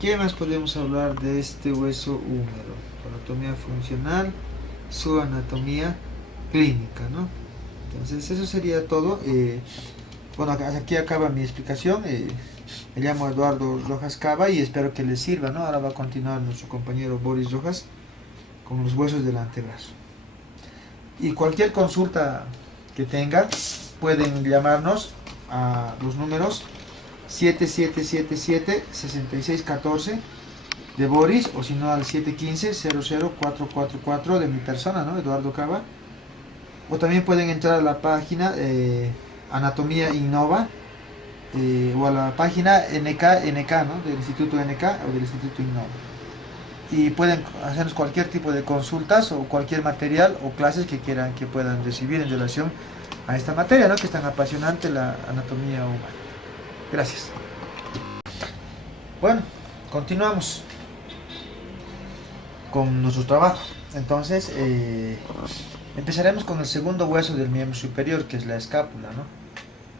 ¿Qué más podemos hablar de este hueso húmero? Anatomía funcional, su anatomía clínica, ¿no? Entonces eso sería todo. Bueno, aquí acaba mi explicación. Me llamo Eduardo Rojas Cava y espero que les sirva, ¿no? Ahora va a continuar nuestro compañero Boris Rojas con los huesos del antebrazo. Y cualquier consulta que tengan, pueden llamarnos a los números 7777-6614 de Boris, o si no al 715-00444 de mi persona, ¿no? Eduardo Cava. O también pueden entrar a la página Anatomía Innova, o a la página NK, ¿no? Del Instituto NK o del Instituto Innova. Y pueden hacernos cualquier tipo de consultas o cualquier material o clases que quieran, que puedan recibir en relación a esta materia, ¿no? Que es tan apasionante, la anatomía humana. Gracias. Bueno, continuamos con nuestro trabajo. Entonces, empezaremos con el segundo hueso del miembro superior, que es la escápula, ¿no?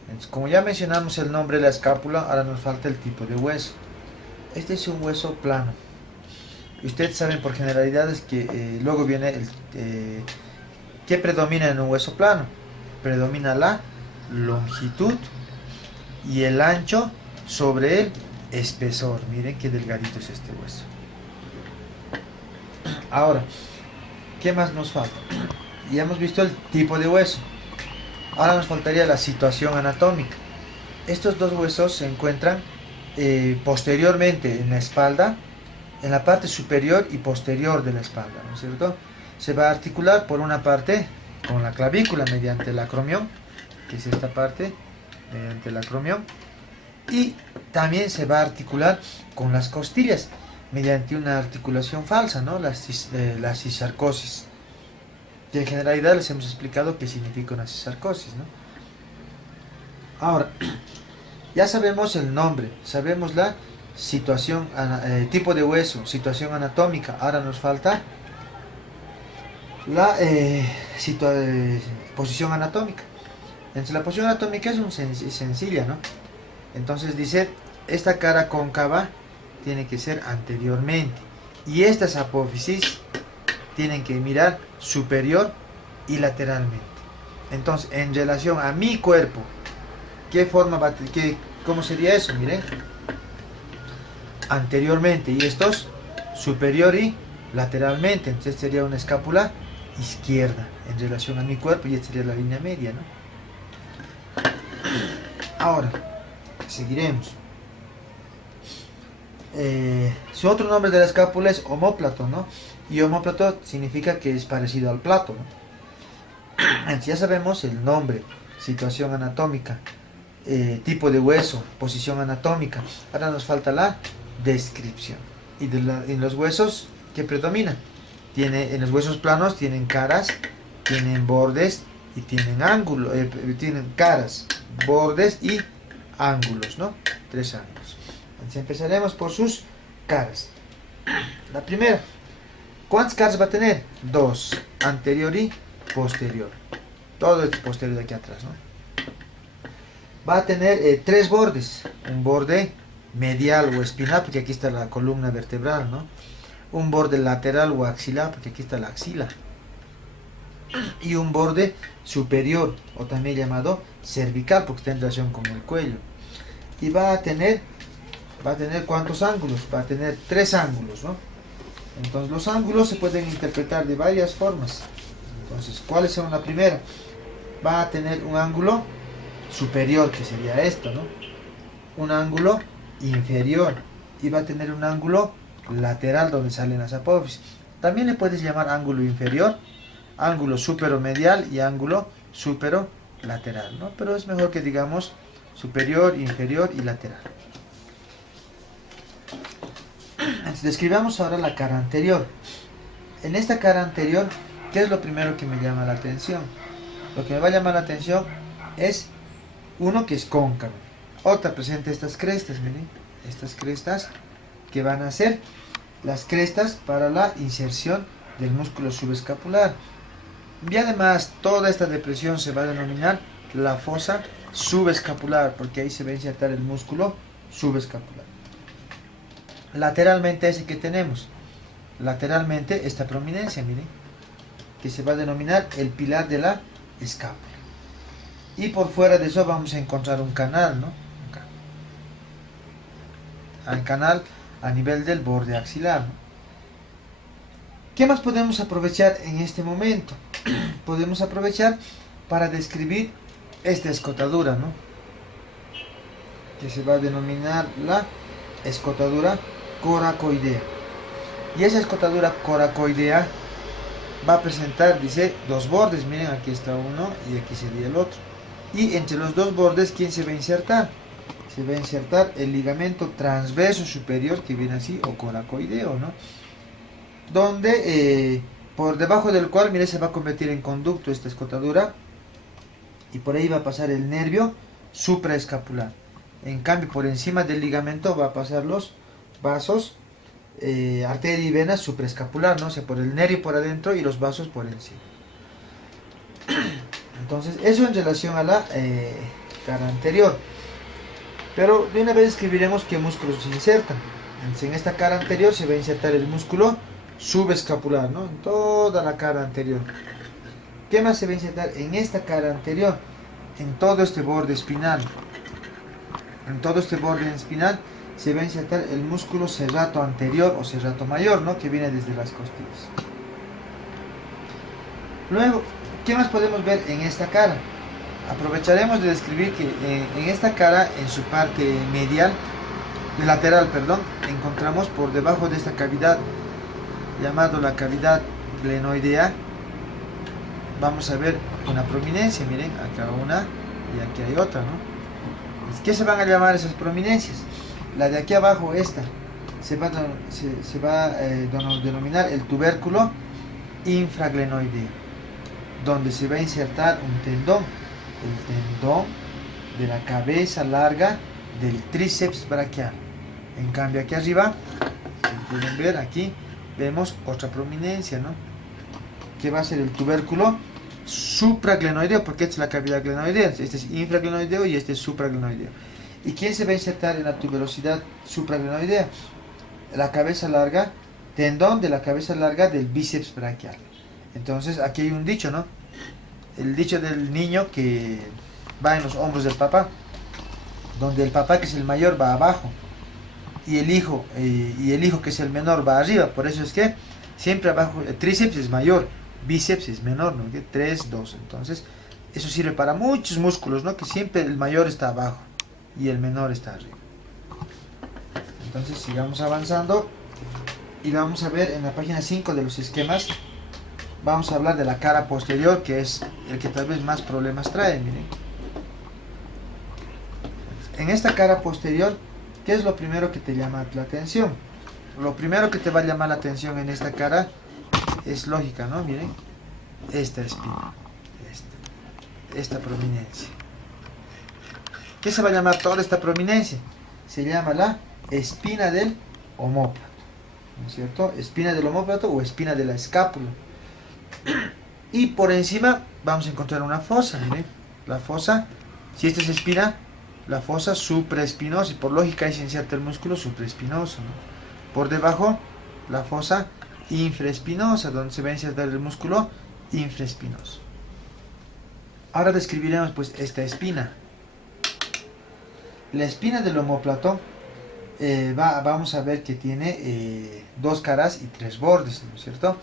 Entonces, como ya mencionamos el nombre de la escápula, ahora nos falta el tipo de hueso. Este es un hueso plano. Y ustedes saben por generalidades que luego viene el... ¿qué predomina en un hueso plano? Predomina la longitud y el ancho sobre el espesor. Miren qué delgadito es este hueso. Ahora, ¿qué más nos falta? Ya hemos visto el tipo de hueso. Ahora nos faltaría la situación anatómica. Estos dos huesos se encuentran posteriormente en la espalda, en la parte superior y posterior de la espalda, ¿no es cierto? Se va a articular por una parte con la clavícula mediante el acromión, que es esta parte, mediante el acromión, y también se va a articular con las costillas mediante una articulación falsa, ¿no? La cisarcosis. Que en generalidad les hemos explicado qué significa una cisarcosis, ¿no? Ahora, ya sabemos el nombre, sabemos la situación, tipo de hueso, situación anatómica. Ahora nos falta la posición anatómica. Entonces la posición anatómica es sencilla, ¿no? Entonces dice, esta cara cóncava tiene que ser anteriormente y estas apófisis tienen que mirar superior y lateralmente. Entonces, en relación a mi cuerpo, ¿qué forma va a tener? ¿Cómo sería eso? Miren, anteriormente, y estos superior y lateralmente. Entonces sería una escápula izquierda en relación a mi cuerpo y esta sería la línea media, ¿no? Ahora, seguiremos. Su otro nombre de la escápula es omóplato, ¿no? Y omóplato significa que es parecido al plato, ¿no? Entonces ya sabemos el nombre, situación anatómica, tipo de hueso, posición anatómica. Ahora nos falta la descripción. Y en los huesos, ¿qué predomina? En los huesos planos tienen caras, tienen bordes y tienen ángulos, tienen caras, bordes y ángulos, ¿no? 3 ángulos. Entonces empezaremos por sus caras. La primera, ¿cuántas caras va a tener? 2, anterior y posterior. Todo es posterior de aquí atrás, ¿no? Va a tener 3 bordes. Un borde medial o espinal, porque aquí está la columna vertebral, ¿no? Un borde lateral o axilar, porque aquí está la axila. Y un borde superior, o también llamado cervical, porque está en relación con el cuello. Y va a tener ¿cuántos ángulos? Va a tener 3 ángulos, ¿no? Entonces los ángulos se pueden interpretar de varias formas. Entonces, ¿cuáles son la primera? Va a tener un ángulo superior, que sería esto, ¿no? Un ángulo inferior, y va a tener un ángulo lateral donde salen las apófisis. También le puedes llamar ángulo inferior, ángulo superomedial y ángulo superolateral, ¿no? Pero es mejor que digamos superior, inferior y lateral. Entonces, describamos ahora la cara anterior. En esta cara anterior, ¿qué es lo primero que me llama la atención? Lo que me va a llamar la atención es uno que es cóncavo. Otra presenta estas crestas, miren, estas crestas que van a ser las crestas para la inserción del músculo subescapular. Y además, toda esta depresión se va a denominar la fosa subescapular, porque ahí se va a insertar el músculo subescapular. Lateralmente ese que tenemos, lateralmente esta prominencia, miren, que se va a denominar el pilar de la escápula. Y por fuera de eso vamos a encontrar un canal, ¿no? Al canal a nivel del borde axilar, ¿no? ¿Qué más podemos aprovechar en este momento? Podemos aprovechar para describir esta escotadura, ¿no? Que se va a denominar la escotadura coracoidea. Y esa escotadura coracoidea va a presentar, dice, dos bordes. Miren, aquí está uno y aquí sería el otro. Y entre los dos bordes, ¿quién se va a insertar? Se va a insertar el ligamento transverso superior, que viene así, o coracoideo, ¿no? Donde, por debajo del cual, mire, se va a convertir en conducto esta escotadura, y por ahí va a pasar el nervio supraescapular. En cambio, por encima del ligamento va a pasar los vasos, arteria y vena supraescapular, ¿no? O sea, por el nervio por adentro y los vasos por encima. Entonces, eso en relación a la cara anterior. Pero de una vez escribiremos qué músculos se insertan. Entonces, en esta cara anterior se va a insertar el músculo subescapular, ¿no? En toda la cara anterior. ¿Qué más se va a insertar en esta cara anterior? En todo este borde espinal. En todo este borde espinal se va a insertar el músculo serrato anterior o serrato mayor, ¿no? Que viene desde las costillas. Luego, ¿qué más podemos ver en esta cara? Aprovecharemos de describir que en esta cara, en su parte medial, lateral, perdón, encontramos por debajo de esta cavidad, llamado la cavidad glenoidea, vamos a ver una prominencia. Miren, acá una y aquí hay otra, ¿no? ¿Qué se van a llamar esas prominencias? La de aquí abajo, esta, se va a denominar el tubérculo infraglenoideo, donde se va a insertar un tendón, el tendón de la cabeza larga del tríceps braquial. En cambio, aquí arriba, si pueden ver, aquí vemos otra prominencia, ¿no? Que va a ser el tubérculo supraglenoideo, porque esta es la cavidad glenoidea. Este es infraglenoideo y este es supraglenoideo. ¿Y quién se va a insertar en la tuberosidad supraglenoidea? La cabeza larga, tendón de la cabeza larga del bíceps braquial. Entonces, aquí hay un dicho, ¿no? El dicho del niño que va en los hombros del papá, donde el papá, que es el mayor, va abajo y el hijo que es el menor va arriba. Por eso es que siempre abajo el tríceps es mayor, bíceps es menor, ¿no? 3, 2. Entonces, eso sirve para muchos músculos, ¿no? Que siempre el mayor está abajo y el menor está arriba. Entonces, sigamos avanzando y vamos a ver en la página 5 de los esquemas. Vamos a hablar de la cara posterior, que es el que tal vez más problemas trae. Miren, en esta cara posterior, ¿qué es lo primero que te llama la atención? Lo primero que te va a llamar la atención en esta cara es lógica, ¿no? Miren, esta espina, esta prominencia. ¿Qué se va a llamar toda esta prominencia? Se llama la espina del omóplato, ¿no es cierto? Espina del omóplato o espina de la escápula. Y por encima vamos a encontrar una fosa, miren, la fosa, si esta es espina, la fosa supraespinosa, y por lógica ahí se inserta el músculo supraespinoso, ¿no? Por debajo, la fosa infraespinosa, donde se va a insertar el músculo infraespinoso. Ahora describiremos pues esta espina. La espina del omóplato vamos a ver que tiene dos caras y tres bordes, ¿no es cierto?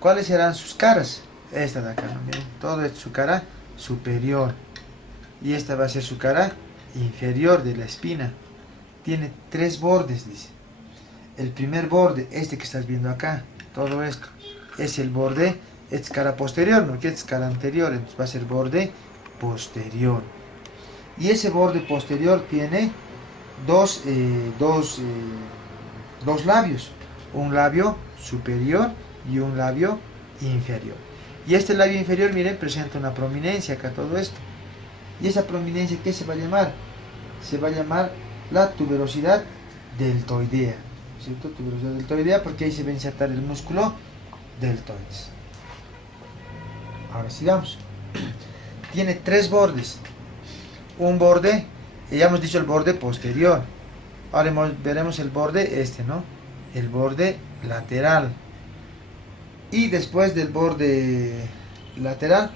¿Cuáles serán sus caras? Esta de acá, ¿no? Miren, todo es su cara superior. y esta va a ser su cara inferior de la espina. Tiene 3 bordes, dice. El primer borde, este que estás viendo acá, todo esto, es el borde, es cara posterior, no que es cara anterior, entonces va a ser borde posterior. Y ese borde posterior tiene dos labios, un labio superior y un labio inferior. Y este labio inferior, miren, presenta una prominencia acá, todo esto. Y esa prominencia, ¿qué se va a llamar? Se va a llamar la tuberosidad deltoidea, ¿cierto? Tuberosidad deltoidea, porque ahí se va a insertar el músculo deltoides. Ahora sigamos. Tiene 3 bordes. Un borde, ya hemos dicho el borde posterior. Ahora veremos el borde este, ¿no? El borde lateral. Y después del borde lateral,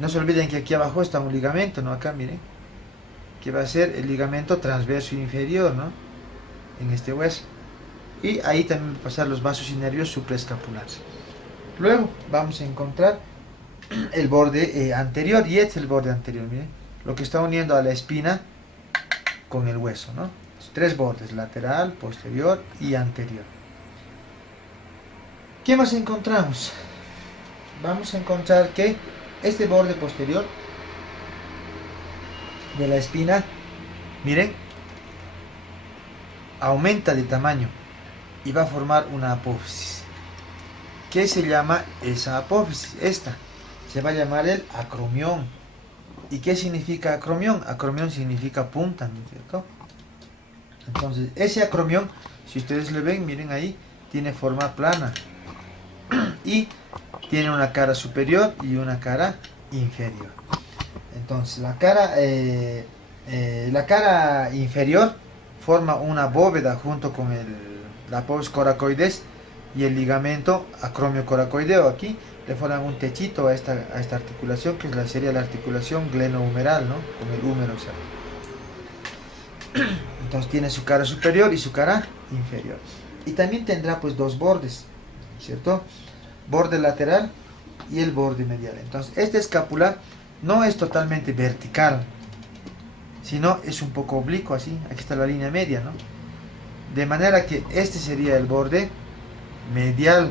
no se olviden que aquí abajo está un ligamento, ¿no? Acá, miren. Que va a ser el ligamento transverso inferior, ¿no? En este hueso. Y ahí también van a pasar los vasos y nervios supraescapulares. Luego vamos a encontrar el borde anterior, y este es el borde anterior, miren. Lo que está uniendo a la espina con el hueso, ¿no? 3 bordes, lateral, posterior y anterior. ¿Qué más encontramos? Vamos a encontrar que este borde posterior de la espina, miren, aumenta de tamaño y va a formar una apófisis. ¿Qué se llama esa apófisis? Esta se va a llamar el acromión. ¿Y qué significa acromión? Acromión significa punta, ¿no es cierto? Entonces, ese acromión, si ustedes le ven, miren ahí, tiene forma plana y tiene una cara superior y una cara inferior. Entonces, la cara inferior forma una bóveda junto con la apófisis coracoides y el ligamento acromio coracoideo. Aquí le forman un techito a esta articulación, que sería la articulación glenohumeral, ¿no? Con el húmero, ¿cierto? Entonces tiene su cara superior y su cara inferior. Y también tendrá pues 2 bordes, ¿cierto? Borde lateral y el borde medial. Entonces esta escápula no es totalmente vertical, sino es un poco oblicuo, así. Aquí está la línea media, ¿no? De manera que este sería el borde medial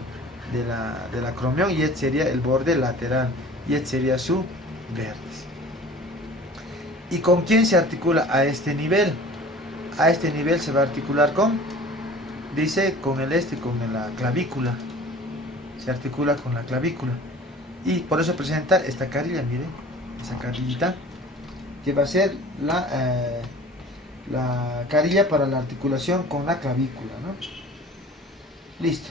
del acromión, y este sería el borde lateral, y este sería su vértice. ¿Y con quién se articula a este nivel? A este nivel se va a articular con, dice, con la clavícula. Se articula con la clavícula. Y por eso presenta esta carilla, miren, esa carillita, que va a ser la carilla para la articulación con la clavícula, ¿no? Listo.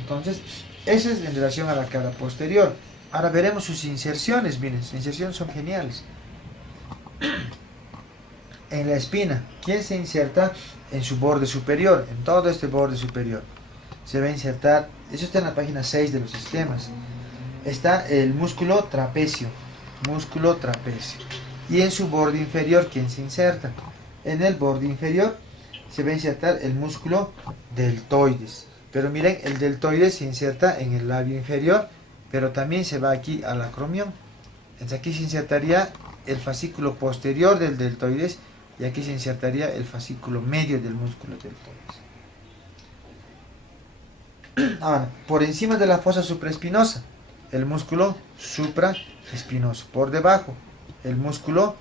Entonces, eso es en relación a la cara posterior. Ahora veremos sus inserciones, miren, sus inserciones son geniales. En la espina, ¿quién se inserta? En su borde superior, en todo este borde superior. Se va a insertar, eso está en la página 6 de los sistemas. Está el músculo trapecio. Y en su borde inferior, ¿quién se inserta? En el borde inferior se va a insertar el músculo deltoides. Pero miren, el deltoides se inserta en el labio inferior, pero también se va aquí al acromión. Entonces aquí se insertaría el fascículo posterior del deltoides, y aquí se insertaría el fascículo medio del músculo deltoides. Ahora, por encima de la fosa supraespinosa, el músculo supraespinoso. Por debajo, el músculo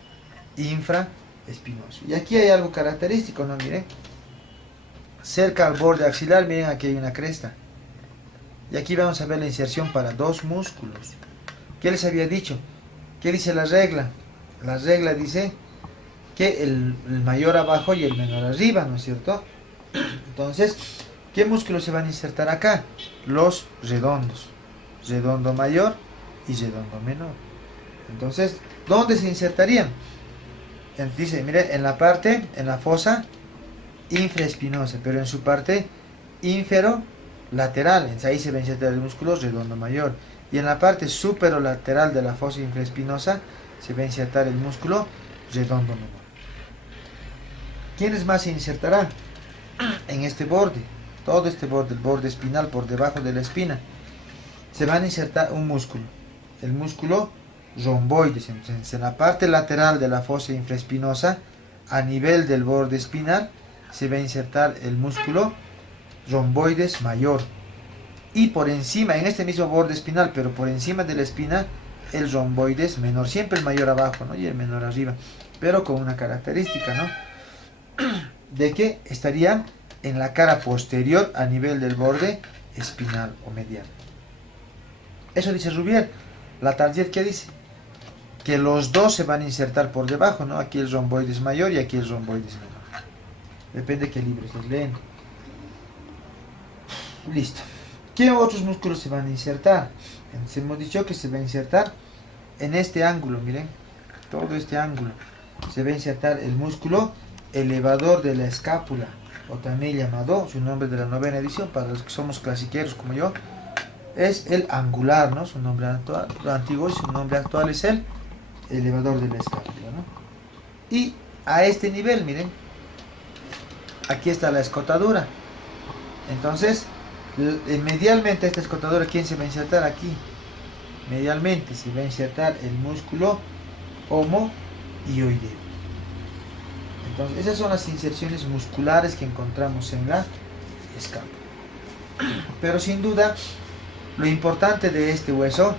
infraespinoso. Y aquí hay algo característico, ¿no? Miren. Cerca al borde axilar, miren, aquí hay una cresta. Y aquí vamos a ver la inserción para 2 músculos. ¿Qué les había dicho? ¿Qué dice la regla? La regla dice que el mayor abajo y el menor arriba, ¿no es cierto? Entonces, ¿qué músculos se van a insertar acá? Los redondos. Redondo mayor y redondo menor. Entonces, ¿dónde se insertarían? Dice, mire, en la fosa infraespinosa, pero en su parte inferolateral. Entonces ahí se va a insertar el músculo redondo mayor. Y en la parte superolateral de la fosa infraespinosa se va a insertar el músculo redondo menor. ¿Quiénes más se insertarán? En este borde, todo este borde, el borde espinal por debajo de la espina, se van a insertar un músculo, el músculo romboides. Entonces, en la parte lateral de la fosa infraespinosa, a nivel del borde espinal, se va a insertar el músculo romboides mayor. Y por encima, en este mismo borde espinal, pero por encima de la espina, el romboides menor. Siempre el mayor abajo, ¿no? Y el menor arriba. Pero con una característica, ¿no? De que estarían en la cara posterior a nivel del borde espinal o medial. Eso dice Rubier. La Target, ¿qué dice? Que los dos se van a insertar por debajo, ¿no? Aquí el romboides mayor y aquí el romboides menor. Depende de qué libros les leen. Listo. ¿Qué otros músculos se van a insertar? Entonces hemos dicho que se va a insertar en este ángulo, miren. Todo este ángulo. Se va a insertar el músculo elevador de la escápula, o también llamado, su nombre de la novena edición, para los que somos clasiqueros como yo, es el angular, ¿no? Su nombre actual, lo antiguo y su nombre actual es el elevador de la escápula, ¿no? Y a este nivel, miren, aquí está la escotadura. Entonces, medialmente a esta escotadura, ¿quién se va a insertar aquí? Medialmente se va a insertar el músculo homohioideo. Entonces, esas son las inserciones musculares que encontramos en la escápula. Pero sin duda, lo importante de este hueso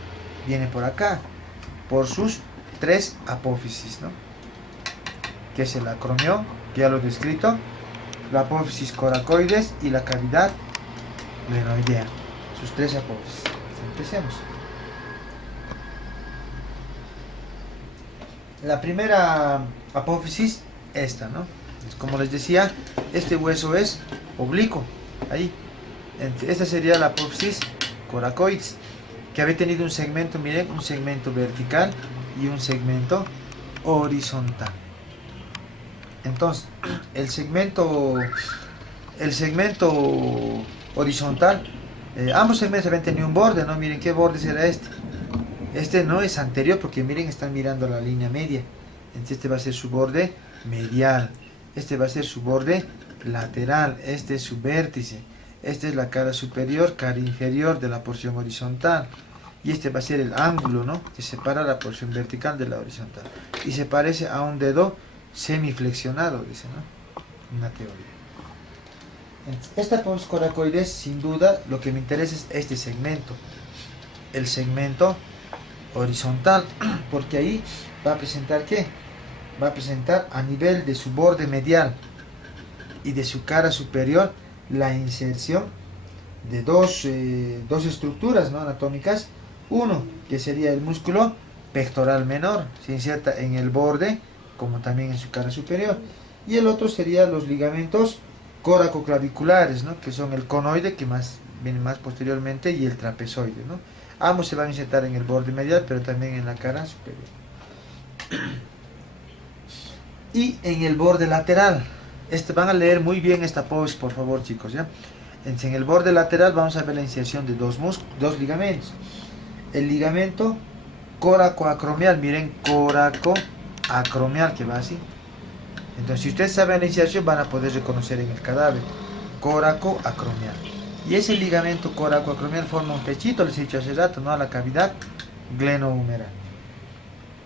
viene por acá, por sus tres apófisis, ¿no? Que es el acromión, que ya lo he descrito, la apófisis coracoides y la cavidad glenoidea. Sus tres apófisis. Empecemos. La primera apófisis, esta, ¿no? Como les decía, este hueso es oblicuo, ahí. Esta sería la apófisis coracoides, que había tenido un segmento, miren, un segmento vertical y un segmento horizontal. Entonces, el segmento horizontal, ambos segmentos habían tenido un borde, ¿no? Miren qué borde será este. Este no es anterior porque miren, están mirando la línea media. Entonces este va a ser su borde medial, este va a ser su borde lateral, este es su vértice, esta es la cara superior, cara inferior de la porción horizontal, y este va a ser el ángulo, ¿no? Que separa la porción vertical de la horizontal, y se parece a un dedo semiflexionado, dice, ¿no? Una teoría. Esta apófisis coracoides, sin duda, lo que me interesa es este segmento, el segmento horizontal, porque ahí va a presentar ¿qué? Va a presentar a nivel de su borde medial y de su cara superior la inserción de dos estructuras, ¿no? Anatómicas. Uno, que sería el músculo pectoral menor, se inserta en el borde como también en su cara superior, y el otro sería los ligamentos coracoclaviculares, ¿no? Que son el conoide, que viene más posteriormente, y el trapezoide, ¿no? Ambos se van a insertar en el borde medial, pero también en la cara superior. Y en el borde lateral, van a leer muy bien esta apófisis, por favor, chicos, ¿ya? En el borde lateral vamos a ver la inserción de dos ligamentos. El ligamento coracoacromial, miren, coracoacromial, que va así. Entonces, si ustedes saben la inserción, van a poder reconocer en el cadáver, coracoacromial. Y ese ligamento coracoacromial forma un techito, les he dicho hace rato, ¿no? A la cavidad glenohumeral.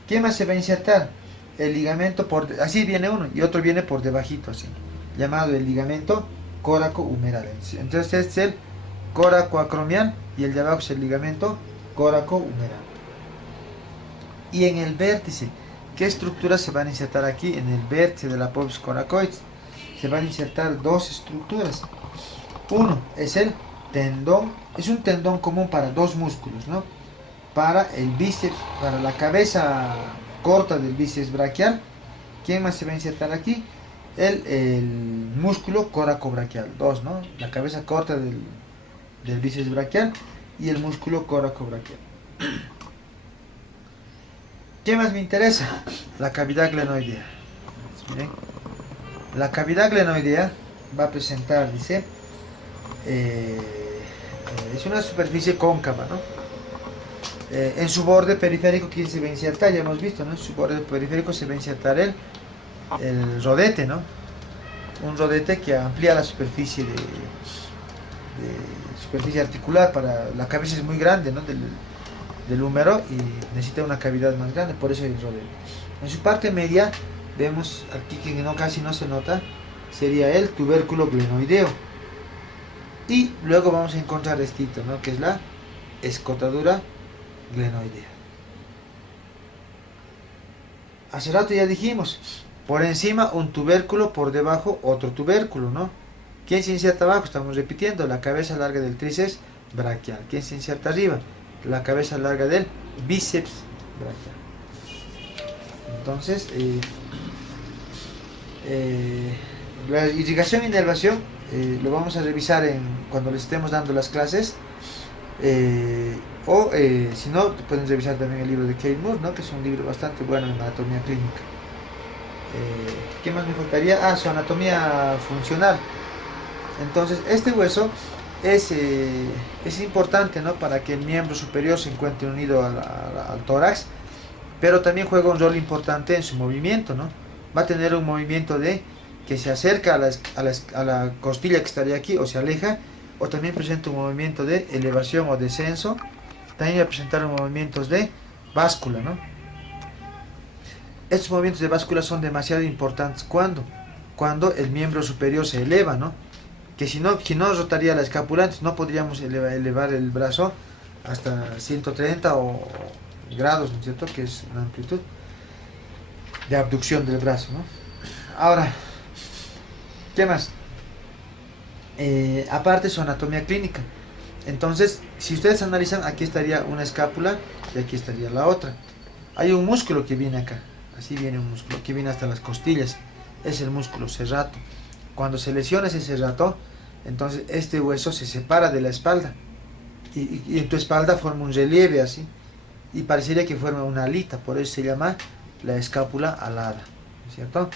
¿Qué más se va a insertar? El ligamento así viene uno y otro viene por debajito, así, llamado el ligamento coracohumeral. Entonces este es el coracoacromial y el de abajo es el ligamento coracohumeral. Y en el vértice, ¿qué estructuras se van a insertar aquí? En el vértice de la apófisis coracoides se van a insertar dos estructuras. Uno es el tendón, es un tendón común para dos músculos, ¿no? Para el bíceps, para la cabeza corta del bíceps braquial. ¿Quién más se va a insertar aquí? El músculo coracobraquial, dos, ¿no? La cabeza corta del bíceps braquial y el músculo coracobraquial. ¿Qué más me interesa? La cavidad glenoidea. Miren, la cavidad glenoidea va a presentar, dice, es una superficie cóncava, ¿no? En su borde periférico, ¿quién se va a insertar? Ya hemos visto, ¿no? En su borde periférico se va a insertar el rodete, ¿no? Un rodete que amplía la superficie superficie articular. La cabeza es muy grande, ¿no? De del húmero y necesita una cavidad más grande, por eso el rodeo. En su parte media vemos aquí que no, casi no se nota, sería el tubérculo glenoideo. Y luego vamos a encontrar estito, ¿no? Que es la escotadura glenoidea. Hace rato ya dijimos, por encima un tubérculo, por debajo otro tubérculo, ¿no? ¿Quién se inserta abajo? Estamos repitiendo, la cabeza larga del tríceps braquial. ¿Quién se inserta arriba? La cabeza larga del bíceps braquial. Entonces, la irrigación e inervación lo vamos a revisar cuando les estemos dando las clases. Si no, pueden revisar también el libro de Kate Moore, ¿no? Que es un libro bastante bueno en anatomía clínica. ¿Qué más me faltaría? Su anatomía funcional. Entonces, este hueso es importante, ¿no? Para que el miembro superior se encuentre unido al tórax, pero también juega un rol importante en su movimiento, ¿no? Va a tener un movimiento que se acerca a la costilla que estaría aquí o se aleja, o también presenta un movimiento de elevación o descenso. También va a presentar movimientos de báscula, ¿no? Estos movimientos de báscula son demasiado importantes cuando el miembro superior se eleva, ¿no? Que si no rotaría la escápula, entonces no podríamos elevar el brazo hasta 130 grados, ¿no es cierto? Que es una amplitud de abducción del brazo, ¿no? Ahora, ¿qué más? Aparte su anatomía clínica. Entonces, si ustedes analizan, aquí estaría una escápula y aquí estaría la otra. Hay un músculo que viene acá, así viene un músculo que viene hasta las costillas, es el músculo serrato. Cuando se lesiona ese serrato, entonces este hueso se separa de la espalda y en tu espalda forma un relieve así y parecería que forma una alita, por eso se llama la escápula alada, ¿cierto?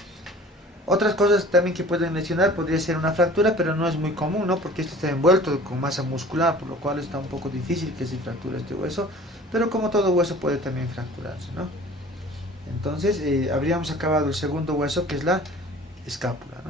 Otras cosas también que pueden lesionar podría ser una fractura, pero no es muy común, ¿no? Porque esto está envuelto con masa muscular, por lo cual está un poco difícil que se fracture este hueso, pero como todo hueso puede también fracturarse, ¿no? Entonces habríamos acabado el segundo hueso, que es la escápula, ¿no?